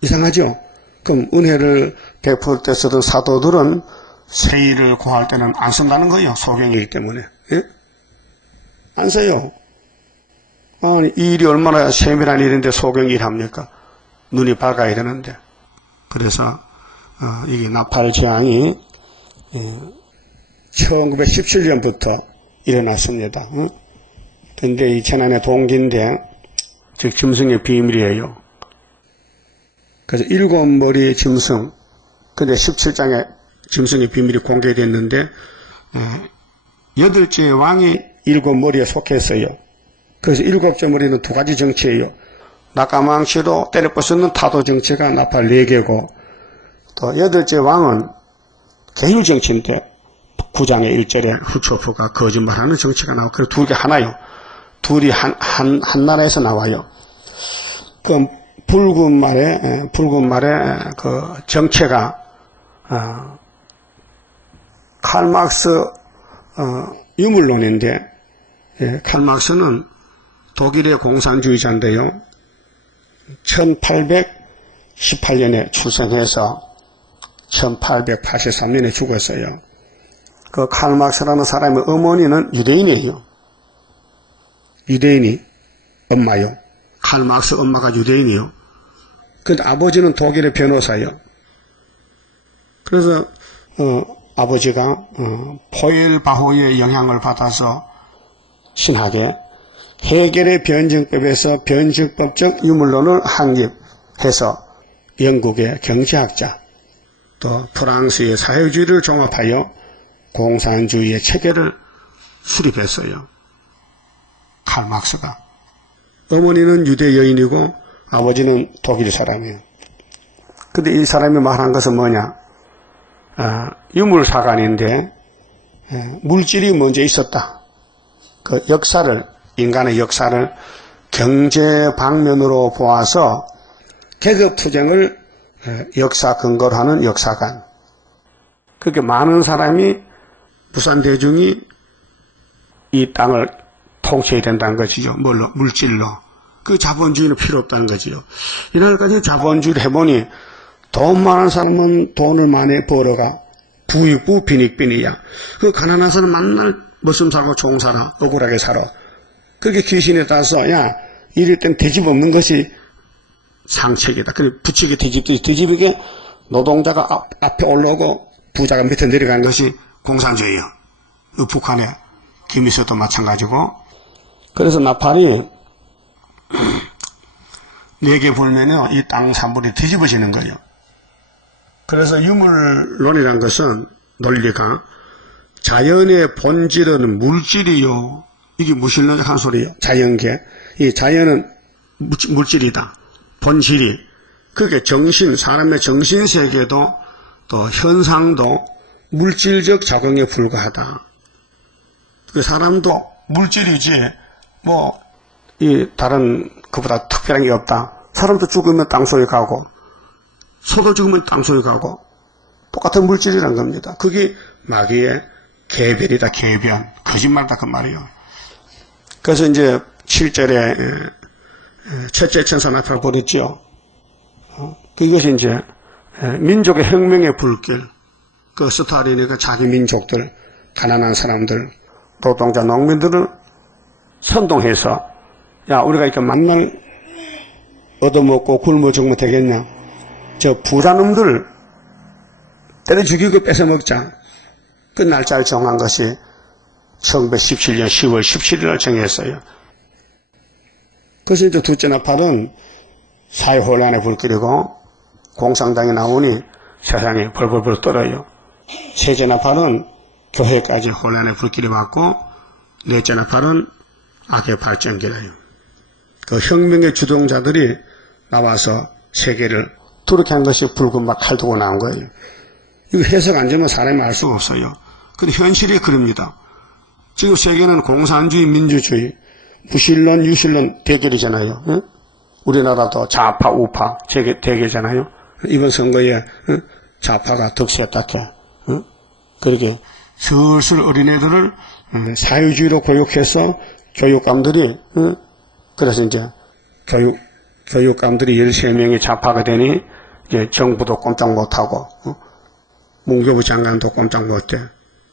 이상하죠? 그럼 은혜를 베풀 때 쓰던 사도들은 세일을 고할 때는 안 쓴다는 거예요. 소경이기 때문에. 예? 안 써요. 아니, 이 일이 얼마나 세밀한 일인데 소경 일합니까? 눈이 밝아야 되는데. 그래서 이게 나팔재앙이 1917년부터 일어났습니다. 근데 이 재난의 동기인데 즉 짐승의 비밀이에요. 그래서 7머리의 짐승, 근데 17장에 짐승의 비밀이 공개됐는데 8째 왕이 7머리에 속했어요. 그래서 7째 머리는 2가지 정치예요. 낙가망치로 때려 부수는 타도 정치가 나팔 4개고 또 8째 왕은 계율 정치인데 9장의 1절에 후초프가 거짓말하는 정치가 나오고 그리고 2개 하나요. 둘이 한 나라에서 나와요. 그 붉은 말에 그 정체가 칼막스 유물론인데 칼막스는 독일의 공산주의자인데요. 1818년에 출생해서 1883년에 죽었어요. 그 칼막스라는 사람의 어머니는 유대인이에요. 유대인이 엄마요. 칼막스 엄마가 유대인이요. 근데 아버지는 독일의 변호사요. 그래서 아버지가 포일바호의 영향을 받아서 신학에 해겔의 변증법에서 변증법적 유물론을 확립해서 영국의 경제학자, 또 프랑스의 사회주의를 종합하여 공산주의의 체계를 수립했어요. 칼 막스가. 어머니는 유대 여인이고 아버지는 독일 사람이에요. 근데 이 사람이 말한 것은 뭐냐? 유물사관인데 물질이 먼저 있었다. 그 역사를, 인간의 역사를 경제 방면으로 보아서 계급투쟁을 역사 근거로 하는 역사관. 그렇게 많은 사람이, 부산 대중이 이 땅을 통치해야 된다는 것이죠. 뭘로? 물질로. 그 자본주의는 필요 없다는 거지요. 이날까지 자본주의를 해보니 돈 많은 사람은 돈을 많이 벌어가 부익부 빈익빈이야. 그 가난한 사람은 맨날 머슴 살고 종 살아. 억울하게 살아. 그렇게 귀신에 따라서 야 이럴 땐 대집 없는 것이 상책이다. 그래 부치게 뒤집듯이 뒤집게 노동자가 앞에 올라오고 부자가 밑에 내려가는 것이 공산주의예요. 그 북한의 김일성도 마찬가지고. 그래서 나팔이 4개 불면요 이 땅 산물이 뒤집어지는 거예요. 그래서 유물론이란 것은 논리가 자연의 본질은 물질이요. 이게 무신론적 한 소리예요. 자연계. 이 자연은 물질이다. 본질이. 그게 정신, 사람의 정신세계도 또 현상도 물질적 작용에 불과하다. 그 사람도 물질이지 이 다른 그보다 특별한 게 없다. 사람도 죽으면 땅속에 가고 소도 죽으면 땅속에 가고 똑같은 물질이란 겁니다. 그게 마귀의 개별이다. 개변. 거짓말이다 그 말이에요. 그래서 이제 7절에 첫째 천사 나팔 부르죠. 그것이 이제 민족의 혁명의 불길. 그 스탈린이 그 자기 민족들, 가난한 사람들, 노동자, 농민들을 선동해서 야 우리가 이렇게 만날 얻어먹고 굶어 죽으면 되겠냐. 저 부자놈들 때려 죽이고 뺏어먹자. 그 날짜를 정한 것이 1917년 10월 17일을 정했어요. 그래서 이제 둘째 나팔은 사회혼란의 불길이고 공산당이 나오니 세상이 벌벌벌 떨어요. 셋째 나팔은 교회까지 혼란의 불길이 왔고 넷째 나팔은 악의 발전기라요. 그 혁명의 주동자들이 나와서 세계를 두렵게 한 것이 붉은 막 칼 두고 나온 거예요. 이거 해석 안 되면 사람이 알 수가 없어요. 근데 현실이 그럽니다. 지금 세계는 공산주의, 민주주의, 무신론, 유신론 대결이잖아요. 응? 우리나라도 좌파, 우파 대결이잖아요. 이번 선거에 좌파가 득세했다케. 응? 그렇게 슬슬 어린애들을 사회주의로 교육해서 교육감들이 그래서 이제 교육감들이 13명이 좌파가 되니 이제 정부도 꼼짝 못하고 문교부 장관도 꼼짝 못해.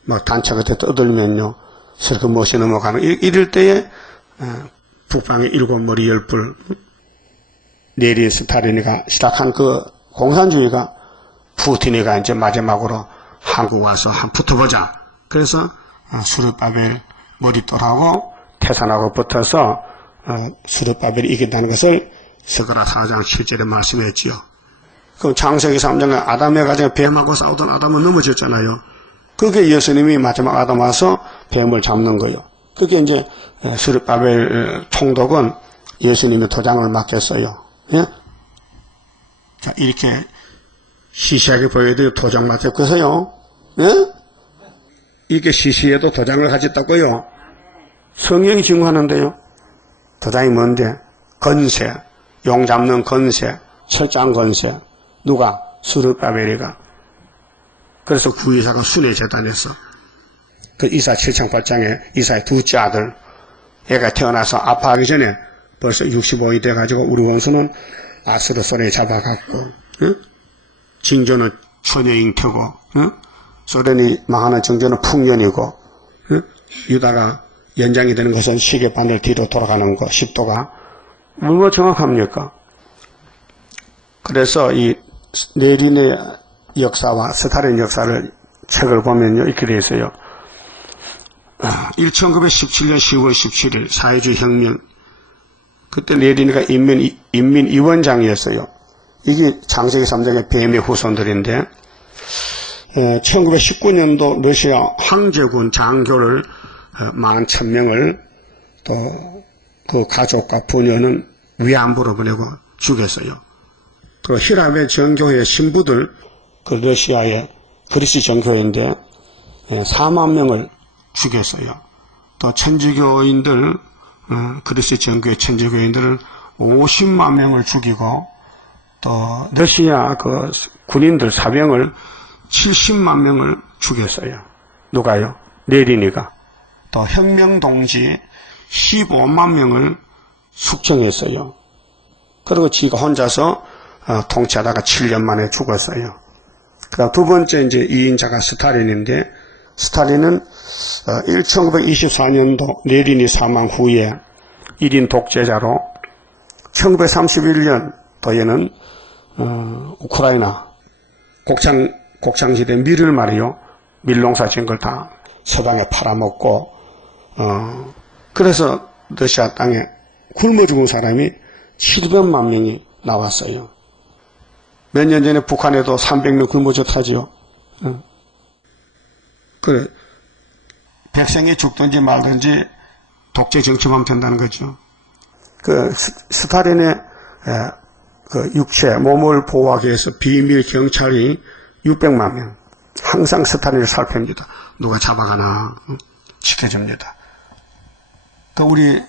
뭐 단체가 떠들면요 슬금 못이 넘어가는 이럴 때에 북방의 7머리 10불 내리 스탈린이가 시작한 그 공산주의가 푸틴이가 이제 마지막으로 한국 와서 한 붙어보자. 그래서 수르바벨 머릿돌하고 태산하고 붙어서 수르바벨이 이긴다는 것을 스가랴 4장 7절에 말씀했지요. 그럼 창세기 3장에 아담의 가정에 뱀하고 싸우던 아담은 넘어졌잖아요. 그게 예수님이 마지막 아담 와서 뱀을 잡는 거예요. 그게 이제 수르바벨 총독은 예수님이 도장을 맡겼어요. 예? 자, 이렇게 시시하게 보여도 도장 맡겼어요. 예? 이게 시시해도 도장을 가졌다고요. 성경이 증거하는데요. 도장이 뭔데? 건세, 용 잡는 건세, 철장 건세. 누가? 수르바벨이가. 그래서 구이사가 순회 재단에서 그 이사 7장 8장에 이사의 둘째 아들 애가 태어나서 아파하기 전에 벌써 65이 돼가지고 우리 원수는 아수르 손에 잡아갖고 응? 징조는 처녀잉태고 응? 소련이 망하는 정조는 풍년이고 응? 유다가 연장이 되는 것은 시계 바늘 뒤로 돌아가는 거 10도가 얼마나 정확합니까? 그래서 이 레닌의 역사와 스탈린 역사를 책을 보면요 이렇게 되어 있어요. 1917년 10월 17일 사회주의 혁명, 그때 레닌이가 인민위원장이었어요. 이게 장세기 3장의 뱀의 후손들인데 1919년도 러시아 황제군 장교를 11,000명을 또 그 가족과 부녀는 위안부로 보내고 죽였어요. 그 히랍의 정교회 신부들, 그 러시아의 그리스 정교회인데 4만 명을 죽였어요. 또 천주교인들, 그리스 정교회 천주교인들을 50만 명을 죽이고, 또 러시아 그 군인들 사병을 70만 명을 죽였어요. 누가요? 레닌이가. 또 혁명동지 15만 명을 숙청했어요. 그리고 지가 혼자서 통치하다가 7년 만에 죽었어요. 그다음 두 번째 이제 2인자가 스탈린인데, 스탈린은 1924년도 레닌이 사망 후에 1인 독재자로 1931년도에는 우크라이나 곡창지대 밀을 말이요, 밀농사 지은 걸 다 서방에 팔아먹고, 그래서 러시아 땅에 굶어 죽은 사람이 700만 명이 나왔어요. 몇 년 전에 북한에도 300명 굶어 죽었다지요. 그래, 백성이 죽든지 말든지 독재 정치만 된다는 거죠. 그 스탈린의 그 육체, 몸을 보호하기 위해서 비밀 경찰이 600만 명. 항상 스탈린을 살핍니다. 누가 잡아가나 지켜줍니다. 그 우리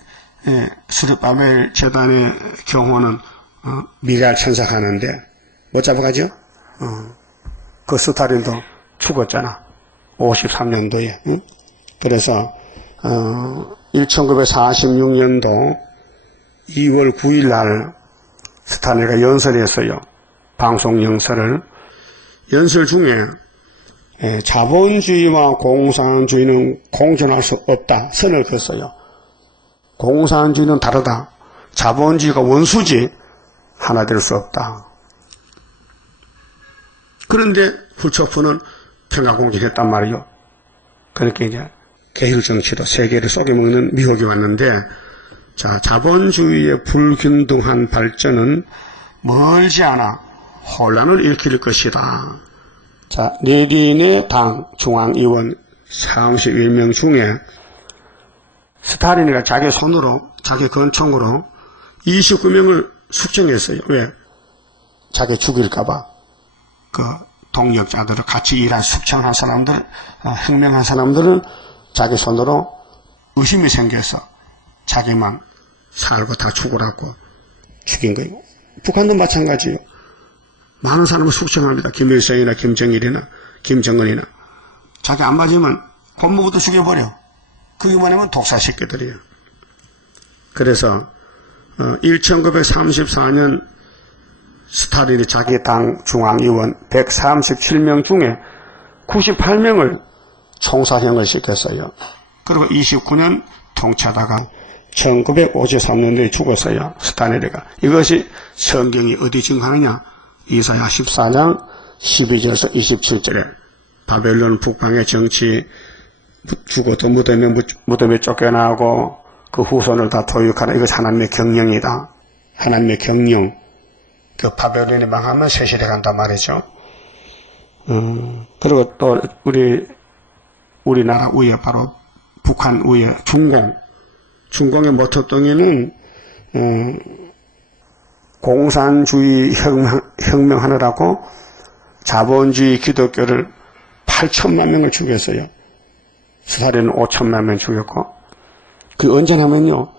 수르바벨 재단의 경호는 미랄 천사하는데 못 잡아가죠? 그 스탈린도 죽었잖아. 53년도에. 응? 그래서 1946년도 2월 9일 날 스탈린이 연설했어요. 방송 연설을. 연설 중에 자본주의와 공산주의는 공존할 수 없다 선을 그었어요. 공산주의는 다르다. 자본주의가 원수지 하나 될 수 없다. 그런데 후초프는 평화공진했단 말이요. 그러니까 이제 계율 정치로 세계를 쏘개먹는 미국이 왔는데, 자, 자본주의의 불균등한 발전은 멀지 않아 혼란을 일으킬 것이다. 자, 레닌의 당 중앙위원 31명 중에 스탈린이가 자기 손으로, 자기 권총으로 29명을 숙청했어요. 왜? 자기 죽일까봐. 그 동력자들을 같이 일한 숙청한 사람들, 혁명한 사람들은 자기 손으로 의심이 생겨서 자기만 살고 다 죽으라고 죽인 거예요. 북한도 마찬가지예요. 많은 사람을 숙청합니다. 김일성이나 김정일이나 김정은이나. 자기 안 맞으면 본무부터 죽여버려. 그게만 하면 독사시켜드려요. 그래서 1934년 스탈린이 자기 당 중앙위원 137명 중에 98명을 총사형을 시켰어요. 그리고 29년 통치하다가 1953년도에 죽었어요. 스탈린이가. 이것이 성경이 어디 증거하느냐? 이사야 14장 12절에서 27절에 바벨론 북방의 정치, 죽어도 무덤에 쫓겨나고 그 후손을 다 도육하는, 이것이 하나님의 경영이다. 하나님의 경영. 그 바벨론이 망하면 세실해 간단 말이죠. 그리고 또 우리나라 위에 바로 북한 위에 중공의 모토덩이는 공산주의 혁명하느라고 자본주의 기독교를 8천만 명을 죽였어요. 스탈린은 5천만 명 죽였고, 그 언제냐면요,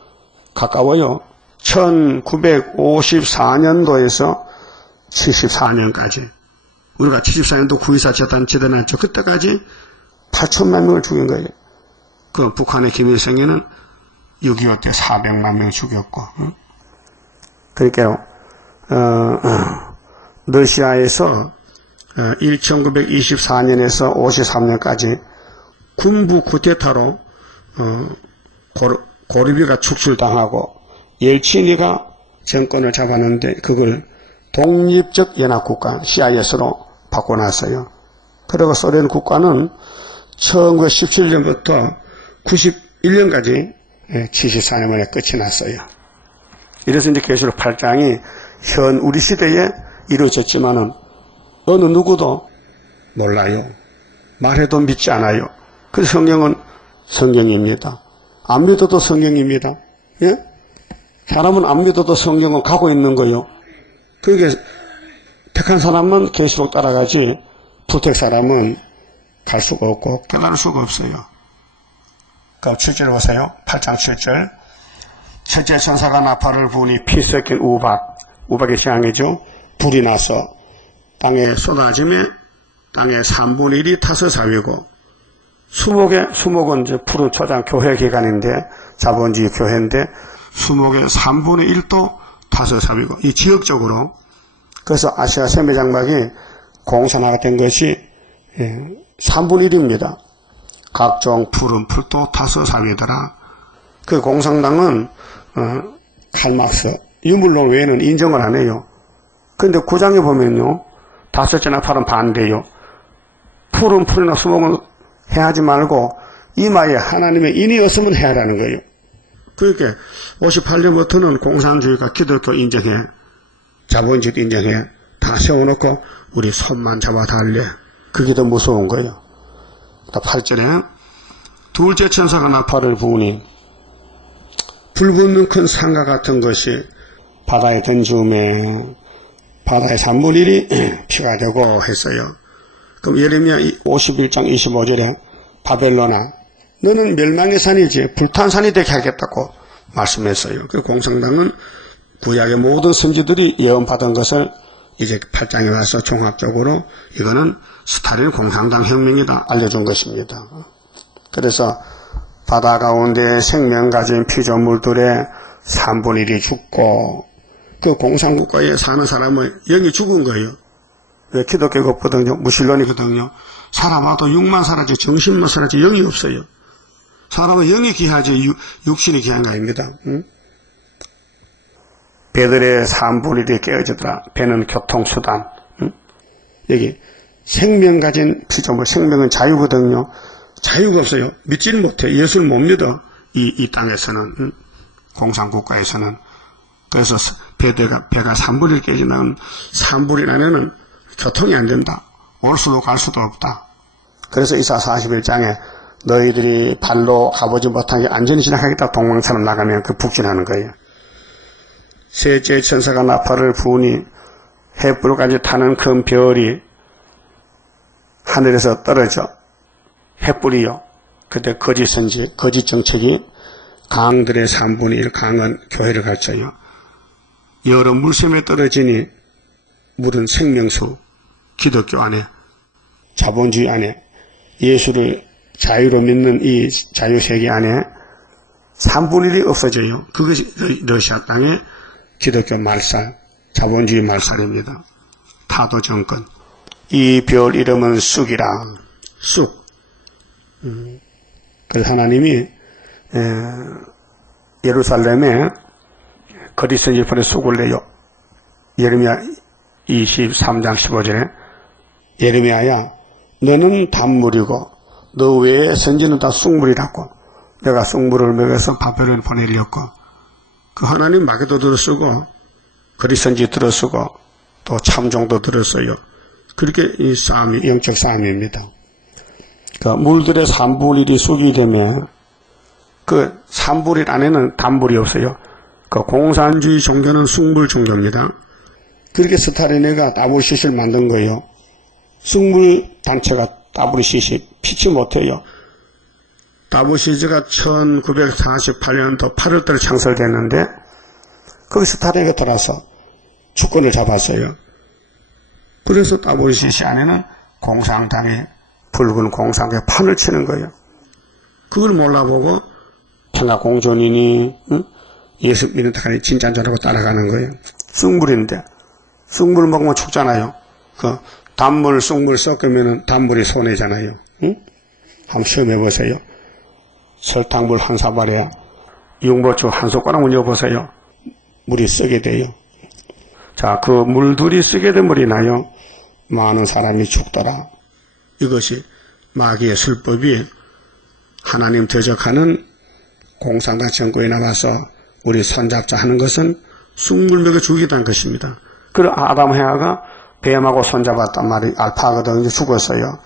가까워요. 1954년도에서 74년까지. 우리가 74년도 9.24 재단 지단했죠. 그때까지 8천만 명을 죽인 거예요. 그 북한의 김일성에는 6.25 때 400만 명 죽였고. 그러니까요, 러시아에서 1924년에서 53년까지 군부 쿠데타로 고르비가 축출당하고 옐친이가 정권을 잡았는데 그걸 독립적 연합국가 CIS로 바꿔놨어요. 그리고 소련 국가는 1917년부터 91년까지 74년 만에 끝이 났어요. 이래서 이제 계시록 8장이 현 우리 시대에 이루어졌지만은 어느 누구도 몰라요. 말해도 믿지 않아요. 그래서 성경은 성경입니다. 안 믿어도 성경입니다. 예? 사람은 안 믿어도 성경은 가고 있는 거예요. 그러니까 택한 사람은 계시록 따라가지 불택 사람은 갈 수가 없고 깨달을 수가 없어요. 그럼 7절 보세요. 8장 7절. 첫째 천사가 나팔을 부으니 피 섞인 우박의 재앙이죠. 불이 나서 땅에 쏟아짐에 땅의 3분의 1이 타서 사위고 수목은 이제 푸른 초장 교회 기간인데 자본주의 교회인데 수목의 3분의 1도 타서 사위고 이 지역적으로 그래서 아시아 세계장막이 공산화가 된 것이 3분의 1입니다. 각종 푸른 풀도 타서 사위더라. 그 공산당은 칼막스 유물론 외에는 인정을 안 해요. 근데 9장에 보면요. 다섯째 나팔은 반대요. 푸른 풀이나 수목은 해하지 말고 이마에 하나님의 인이었으면 해야라는 거예요. 그러니까 58년부터는 공산주의가 기독교 인정해, 자본주의도 인정해, 다 세워놓고 우리 손만 잡아 달래. 그게 더 무서운 거예요. 8절에 둘째 천사가 나팔을 부으니 불 붙는 큰 상과 같은 것이 바다에 던지음에 바다의 3분의 1이 피가 되고 했어요. 그럼 예레미야 51장 25절에 바벨론아 너는 멸망의 산이지 불탄 산이 되게 하겠다고 말씀했어요. 그 공산당은 구약의 모든 선지들이 예언받은 것을 이제 8장에 와서 종합적으로 이거는 스탈린 공산당 혁명이다 알려준 것입니다. 그래서 바다 가운데 생명 가진 피조물들의 3분의 1이 죽고 그 공산국가에 사는 사람은 영이 죽은 거예요. 왜 기독교가 없거든요. 무신론이거든요. 살아봐도 6만 살았지 정신만 살았지 영이 없어요. 사람은 영이 귀하지 육신이 귀한 거 아닙니다. 응? 배들의 3분의 1이 깨어지더라. 배는 교통수단. 응? 여기 생명 가진 피조물 생명은 자유거든요. 자유가 없어요. 믿지는 못해. 예수를 못 믿어. 이 땅에서는 응? 공산국가에서는. 그래서 배가 3분의 1 깨지면 3분의 1 안에는 교통이 안 된다. 올 수도 갈 수도 없다. 그래서 이사 41장에 너희들이 발로 가보지 못하게 안전히 지나가겠다 동방처럼 나가면 그 북진하는 거예요. 셋째 천사가 나팔을 부으니 횃불까지 타는 큰 별이 하늘에서 떨어져 횃불이요. 그때 거짓 선지, 거짓 정책이 강들의 3분의 1 강은 교회를 가르쳐요. 여러 물샘에 떨어지니 물은 생명수, 기독교 안에, 자본주의 안에, 예수를 자유로 믿는 이 자유세계 안에 3분의 1이 없어져요. 그것이 러시아 땅의 기독교 말살, 자본주의 말살입니다. 타도 정권. 이 별 이름은 쑥이라. 쑥. 그래서 하나님이 예루살렘에 거짓 선지자들의 쑥을 내요. 예레미야 23장 15절에 예레미야야 너는 단물이고 너 외에 선지는 다 쑥물이라고 내가 쑥물을 먹여서 바벨론 보내려고 그 하나님 마귀도 들어쓰고 거짓 선지 들어쓰고 또 참종도 들었어요. 그렇게 이 싸움이 영적 싸움입니다. 그 물들의 3분의 1이 쑥이 되면 그 3분의 1 안에는 단물이 없어요. 그 공산주의 종교는 쑥물 종교입니다. 그렇게 스탈린이가 WCC를 만든 거예요. 쑥물 단체가 WCC 피치 못해요. WCC가 1948년도 8월달에 창설됐는데 거기 스탈린이가 들어와서 주권을 잡았어요. 그래서 WCC 안에는 공산당이 붉은 공산당에 판을 치는 거예요. 그걸 몰라보고 평화공존이니 응? 예수 믿는 닭이 진짜인 줄 알고 따라가는 거예요. 쑥물인데 쑥물 먹으면 죽잖아요. 그 단물 쑥물 섞으면 단물이 손해잖아요. 응? 한번 시험해 보세요. 설탕물 한 사발에 용보추 한 숟가락만 넣어보세요. 물이 쓰게 돼요. 자, 그 물들이 쓰게 된 물이 나요. 많은 사람이 죽더라. 이것이 마귀의 술법이 하나님 대적하는 공산당 정권이 나와서 우리 손잡자 하는 것은 쑥물먹여 죽이다는 것입니다. 그리고 아담 해아가 뱀하고 손잡았단 말이 알파거든요. 죽었어요.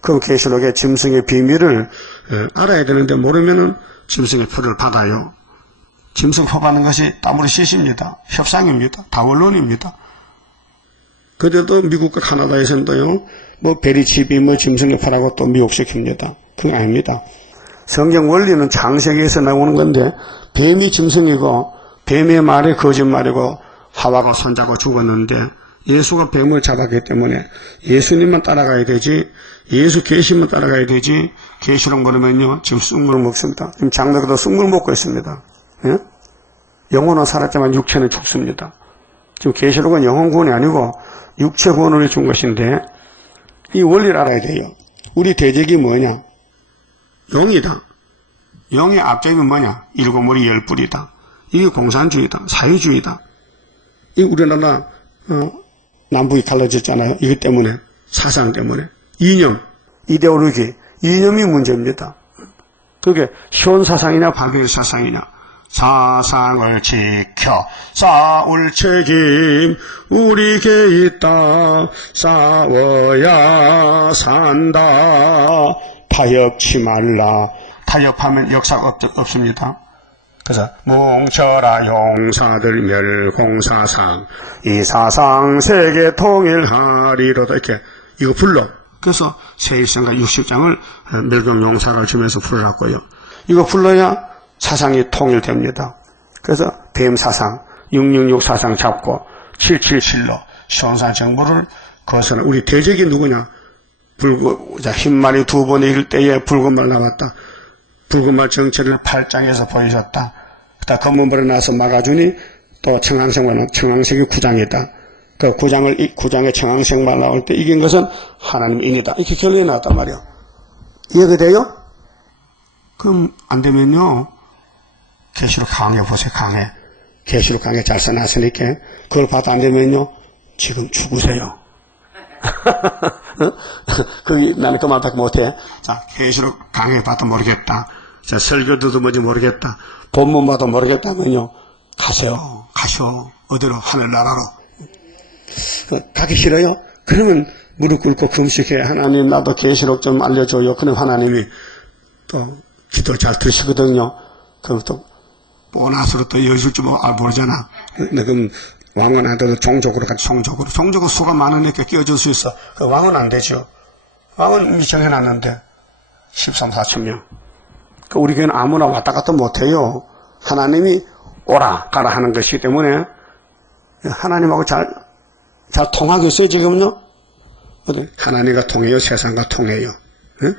그럼 계시록의 짐승의 비밀을 알아야 되는데 모르면은 짐승의 표를 받아요. 짐승 표 받는 것이 땀으로 씻입니다. 협상입니다. 다원론입니다. 그래도 미국과 카나다에서는요, 뭐 베리칩이 뭐 짐승의 표라고 또 미혹시킵니다. 그건 아닙니다. 성경 원리는 창세기에서 나오는 건데 뱀이 짐승이고 뱀의 말이 거짓말이고 하와가 손잡아 죽었는데 예수가 뱀을 잡았기 때문에 예수님만 따라가야 되지, 예수 계시만 따라가야 되지. 계시록 보면요 지금 쑥물을 먹습니다. 지금 장로교도 쑥물 먹고 있습니다. 예? 영혼은 살았지만 육체는 죽습니다. 지금 계시록은 영혼 구원이 아니고 육체 구원을 준 것인데 이 원리를 알아야 돼요. 우리 대적이 뭐냐? 영이다. 영의 앞점이 뭐냐? 일곱머리 열뿔이다. 이게 공산주의다. 사회주의다. 이 우리나라 남북이 갈라졌잖아요. 이것 때문에, 사상 때문에. 이념, 이데올로기, 이념이 문제입니다. 그게 시온 사상이냐 바벨 사상이냐. 사상을 지켜 싸울 책임 우리에게 있다. 싸워야 산다. 타협치 말라. 타협하면 역사가 없습니다. 그래서 뭉쳐라 용사들 멸공사상 이 사상 세계 통일하리로다 이렇게 이거 불러. 그래서 세일성가 60장을 멸공용사를 주면서 부르라고요. 이거 불러야 사상이 통일됩니다. 그래서 뱀사상 666 사상 잡고 777로 시온산 정부를 거스는 우리 대적이 누구냐? 흰말이 두 번 이길 때에 붉은말 나왔다. 붉은말 정체를 8장에서 보여줬다. 그다 검은불에 나서 막아주니 또 청황색만 청황색이 9장이다. 그 9장에 청황색만 나올 때 이긴 것은 하나님인이다. 이렇게 결론이 나왔단 말이야. 이해가 돼요? 그럼 안 되면요. 계시록 강해 보세요. 강해. 계시록 강해 잘 써놨으니까 그걸 봐도 안 되면요. 지금 죽으세요. 거기 나는 그 말밖에 못해. 자, 계시록 강해 봐도 모르겠다. 자, 설교도 뭔지 모르겠다. 본문 봐도 모르겠다면요. 가세요. 가셔. 어디로? 하늘나라로. 가기 싫어요? 그러면 무릎 꿇고 금식해. 하나님 나도 계시록 좀 알려줘요. 그럼 하나님이 또 기도 잘 들으시거든요. 그럼 또 보너스로 또 여실 줄 모르잖아. 그럼 왕은 안 돼도 종족으로 가지. 종족은 수가 많으니까 끼워줄 수 있어. 그 왕은 안 되죠. 왕은 이미 정해놨는데 13, 14천 명. 그 우리 교회는 아무나 왔다 갔다 못해요. 하나님이 오라 가라 하는 것이기 때문에 하나님하고 잘 통하겠어요 지금요? 하나님과 통해요? 세상과 통해요? 네?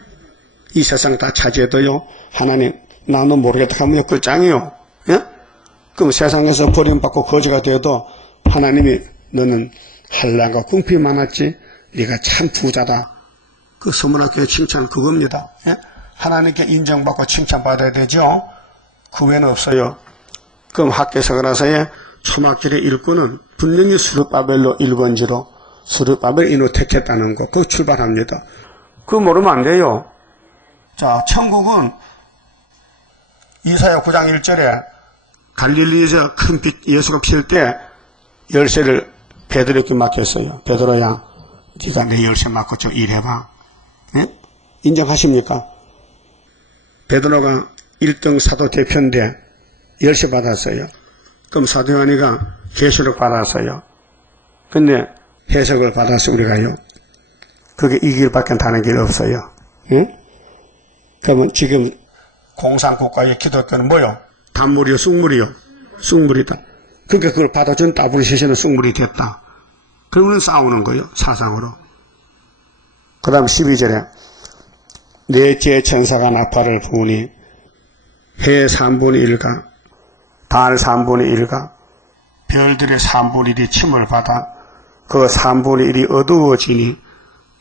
이 세상 다 차지해도요 하나님 나는 모르겠다 하면 끝장이요. 예? 그럼 세상에서 버림받고 거지가 되어도 하나님이 너는 한량과 궁핍이 많았지 네가 참 부자다. 그 서문학교의 칭찬은 그겁니다. 예? 하나님께 인정받고 칭찬받아야 되죠. 그 외에는 없어요. 그럼 학계서가라서의 초막절의 일꾼은 분명히 수르바벨로 1번지로 수르바벨 인을 택했다는 거 그거 출발합니다. 그거 모르면 안 돼요. 자, 천국은 이사야 9장 1절에 갈릴리에서 큰 빛 예수가 필 때 열쇠를 베드로에게 맡겼어요. 베드로야 네가 내 열쇠 맡고 좀 일해봐. 네? 인정하십니까? 베드로가 1등 사도 대표인데 열쇠 받았어요. 그럼 사도 요한이가 계시록 받았어요. 근데 해석을 받아서 우리가요. 그게 이 길밖에 다른 길 없어요. 예? 그러면 지금 공산국가의 기독교는 뭐요? 단물이요? 쑥물이요? 쑥물이다. 그러니까 그걸 받아준 따블시시는 쑥물이 됐다. 그러면 싸우는 거예요. 사상으로. 그 다음 12절에 넷째 천사가 나팔을 부으니 해 3분의 1과 달 3분의 1과 별들의 3분의 1이 침을 받아 그 3분의 1이 어두워지니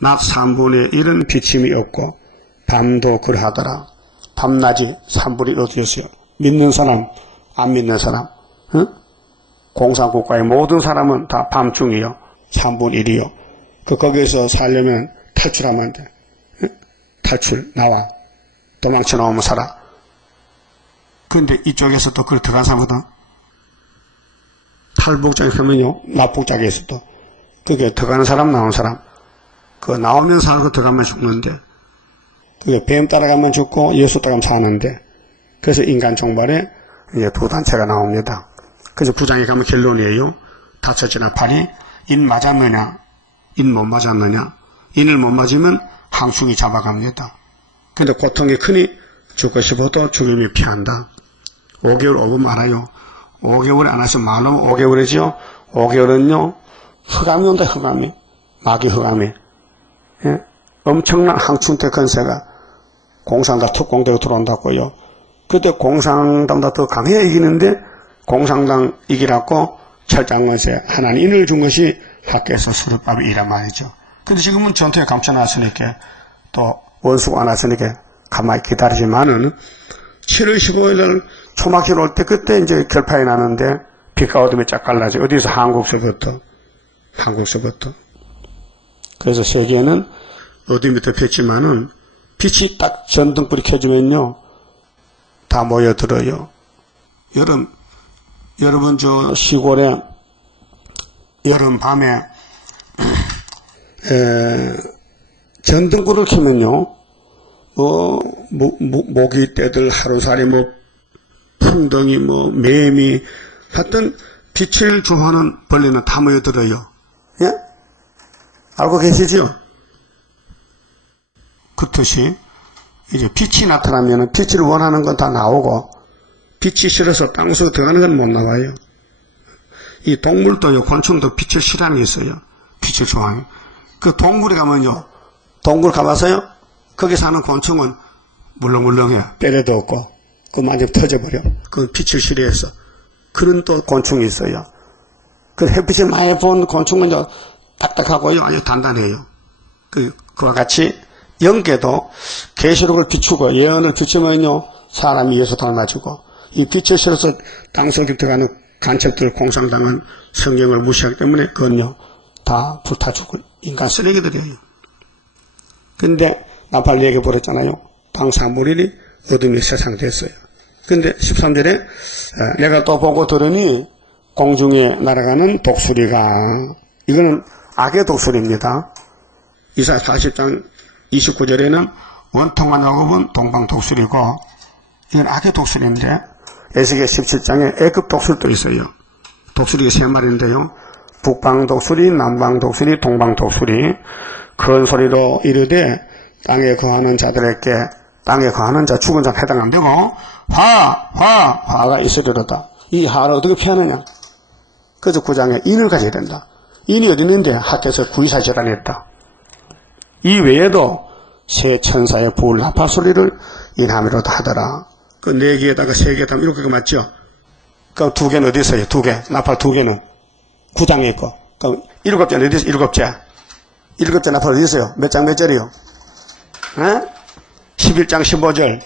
낮 3분의 1은 비침이 없고 밤도 그러하더라. 밤낮이 3분의 1 어두웠어요. 믿는 사람, 안 믿는 사람, 응? 공산국가의 모든 사람은 다 밤중이요. 3분의 1이요. 거기에서 살려면 탈출하면 안 돼. 응? 탈출, 나와. 도망쳐 나오면 살아. 근데 이쪽에서 또 그걸 들어간 사람거든. 탈북자에 서면요, 납북자에서 또 그게 들어가는 사람, 나오는 사람. 그 나오면 살고 들어가면 죽는데, 그게 뱀 따라가면 죽고 예수 따라가면 사는데, 그래서 인간 종발에 이제 두 단체가 나옵니다. 그래서 구장에 가면 결론이에요. 다섯째나 팔이 인 맞았느냐, 인 못 맞았느냐. 인을 못 맞으면 항충이 잡아갑니다. 근데 고통이 크니 죽고 싶어도 죽임이 피한다. 5개월 오분 말아요. 5개월 안 하시면 말로 5개월이죠. 5개월은요, 흑암이 온다, 흑암이. 마귀 흑암이. 예? 엄청난 항충대 건세가 공산당 특공대로 들어온다고요. 그때 공산당보다 더 강해야 이기는데, 공산당 이기라고 철장건세 하나는 인을 준 것이 학교에서 수르밥이란 말이죠. 근데 지금은 전투에 감춰놨으니까, 또 원수가 안 왔으니까 가만히 기다리지만은, 7월 15일 날 초막힐 올 때 그때 이제 결판이 나는데, 빛과 어둠이 쫙 갈라져. 어디서? 한국서부터. 그래서 세계에는 어둠이 덮였지만은, 빛이 딱 전등불이 켜지면요, 다 모여들어요. 여러분 저 시골에 여름 밤에 전등불을 켜면요, 모기떼들 하루살이 풍덩이 매미 하여튼 빛을 좋아하는 벌레는 다 모여들어요. 예? 알고 계시죠? 그렇듯이 이제 빛이 나타나면 빛을 원하는 건 다 나오고, 빛이 싫어서 땅속에 들어가는 건 못 나와요. 이 동물도요, 곤충도 빛을 싫어하는 게 있어요. 빛을 좋아해요. 그 동굴에 가면요, 동굴 가봐서요, 거기 사는 곤충은 물렁물렁해요. 뼈대도 없고, 그거 만지면 터져버려. 그건 빛을 싫어해서. 그런 또 곤충이 있어요. 그 햇빛을 많이 본 곤충은요, 딱딱하고요, 아주 단단해요. 그와 같이 영계도 계시록을 비추고 예언을 비추면요, 사람이 예수 닮아주고, 이 빛을 실어서 땅속에 들어가는 간첩들 공산당은 성경을 무시하기 때문에 그건요, 다 불타주고 인간 쓰레기들이에요. 근데 나팔 얘기 버렸잖아요. 방 3분의 1이 어둠이 세상 됐어요. 근데 13절에 내가 또 보고 들으니 공중에 날아가는 독수리가, 이거는 악의 독수리입니다. 이사야 40장 29절에는 원통한 야곱은 동방 독수리고, 이건 악의 독수리인데, 에스겔 17장에 애굽 독수리도 있어요. 독수리가 3마리인데요. 북방 독수리, 남방 독수리, 동방 독수리. 큰 소리로 이르되 땅에 거하는 자들에게, 땅에 거하는 자, 죽은 자 해당 안 되고, 화가 있으리로다. 이 화를 어떻게 피하느냐? 그래서 9장에 인을 가져야 된다. 인이 어디 있는데 학교에서 구이사절안 했다. 이 외에도 새 천사의 부을 나팔 소리를 인함이로다 하더라. 그 4개에다가 3개 하면 7개가 맞죠? 그럼 2개는 어디 있어요? 2개. 나팔 2개는 9장에 있고. 그럼 7개는 어디 있어요? 7개. 7개 나팔 어디 있어요? 몇 장 몇 절이요? 11장 15절.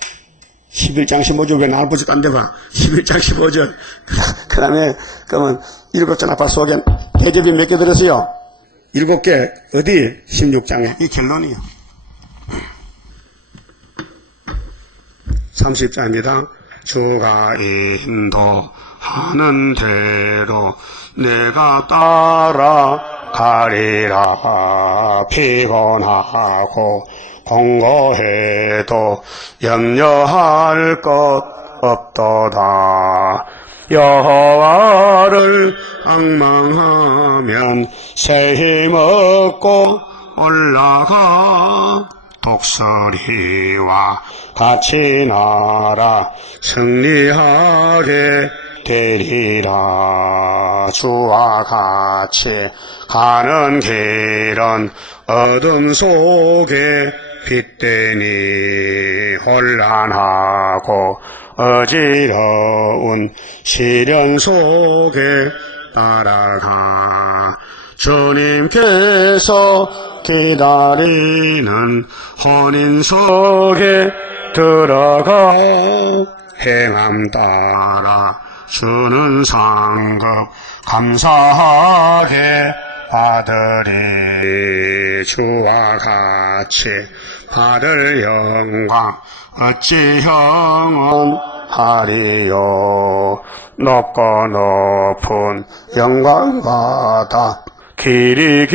11장 15절 왜 나를 보지 안 돼봐? 11장 15절. 그 다음에, 그러면 7개 나팔 속에 대접이 몇 개 들었어요? 7개. 어디? 16장에. 이 결론이요. 30장입니다. 주가 인도하는 대로 내가 따라가리라. 피곤하고 공고해도 염려할 것 없도다. 여호와를 앙망하면 새 힘 얻고 올라가. 독수리와 같이 날아 승리하게 되리라. 주와 같이 가는 길은 어둠 속에 빛되니 혼란하고 어지러운 시련 속에 따라가. 주님께서 기다리는 혼인 속에 들어가. 행함 따라 주는 상급 감사하게 받으리. 주와 같이 받을 영광 어찌 형언하리요. 높고 높은 영광받아 길이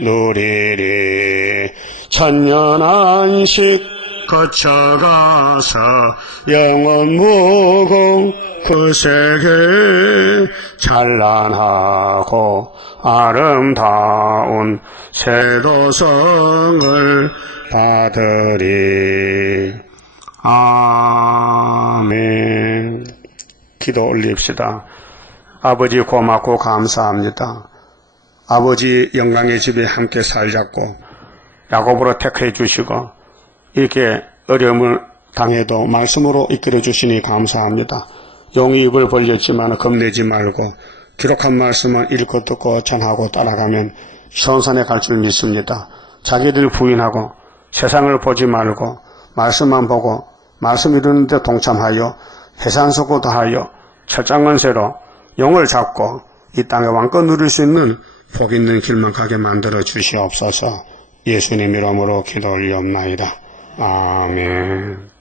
누리리. 천년안식 거쳐가서 영원 무궁 그 세계 찬란하고 아름다운 세도성을 받으리. 아멘. 기도 올립시다. 아버지 고맙고 감사합니다. 아버지 영광의 집에 함께 살자고 야곱으로 택해 주시고 이렇게 어려움을 당해도 말씀으로 이끌어 주시니 감사합니다. 용이 입을 벌렸지만 겁내지 말고 기록한 말씀은 읽고 듣고 전하고 따라가면 시온산에 갈 줄 믿습니다. 자기를 부인하고 세상을 보지 말고 말씀만 보고 말씀 이루는 데 동참하여 해산소고도 하여 철장건세로 용을 잡고 이 땅에 왕권 누릴 수 있는 복 있는 길만 가게 만들어 주시옵소서. 예수님 이름으로 기도 올리옵나이다. 아멘.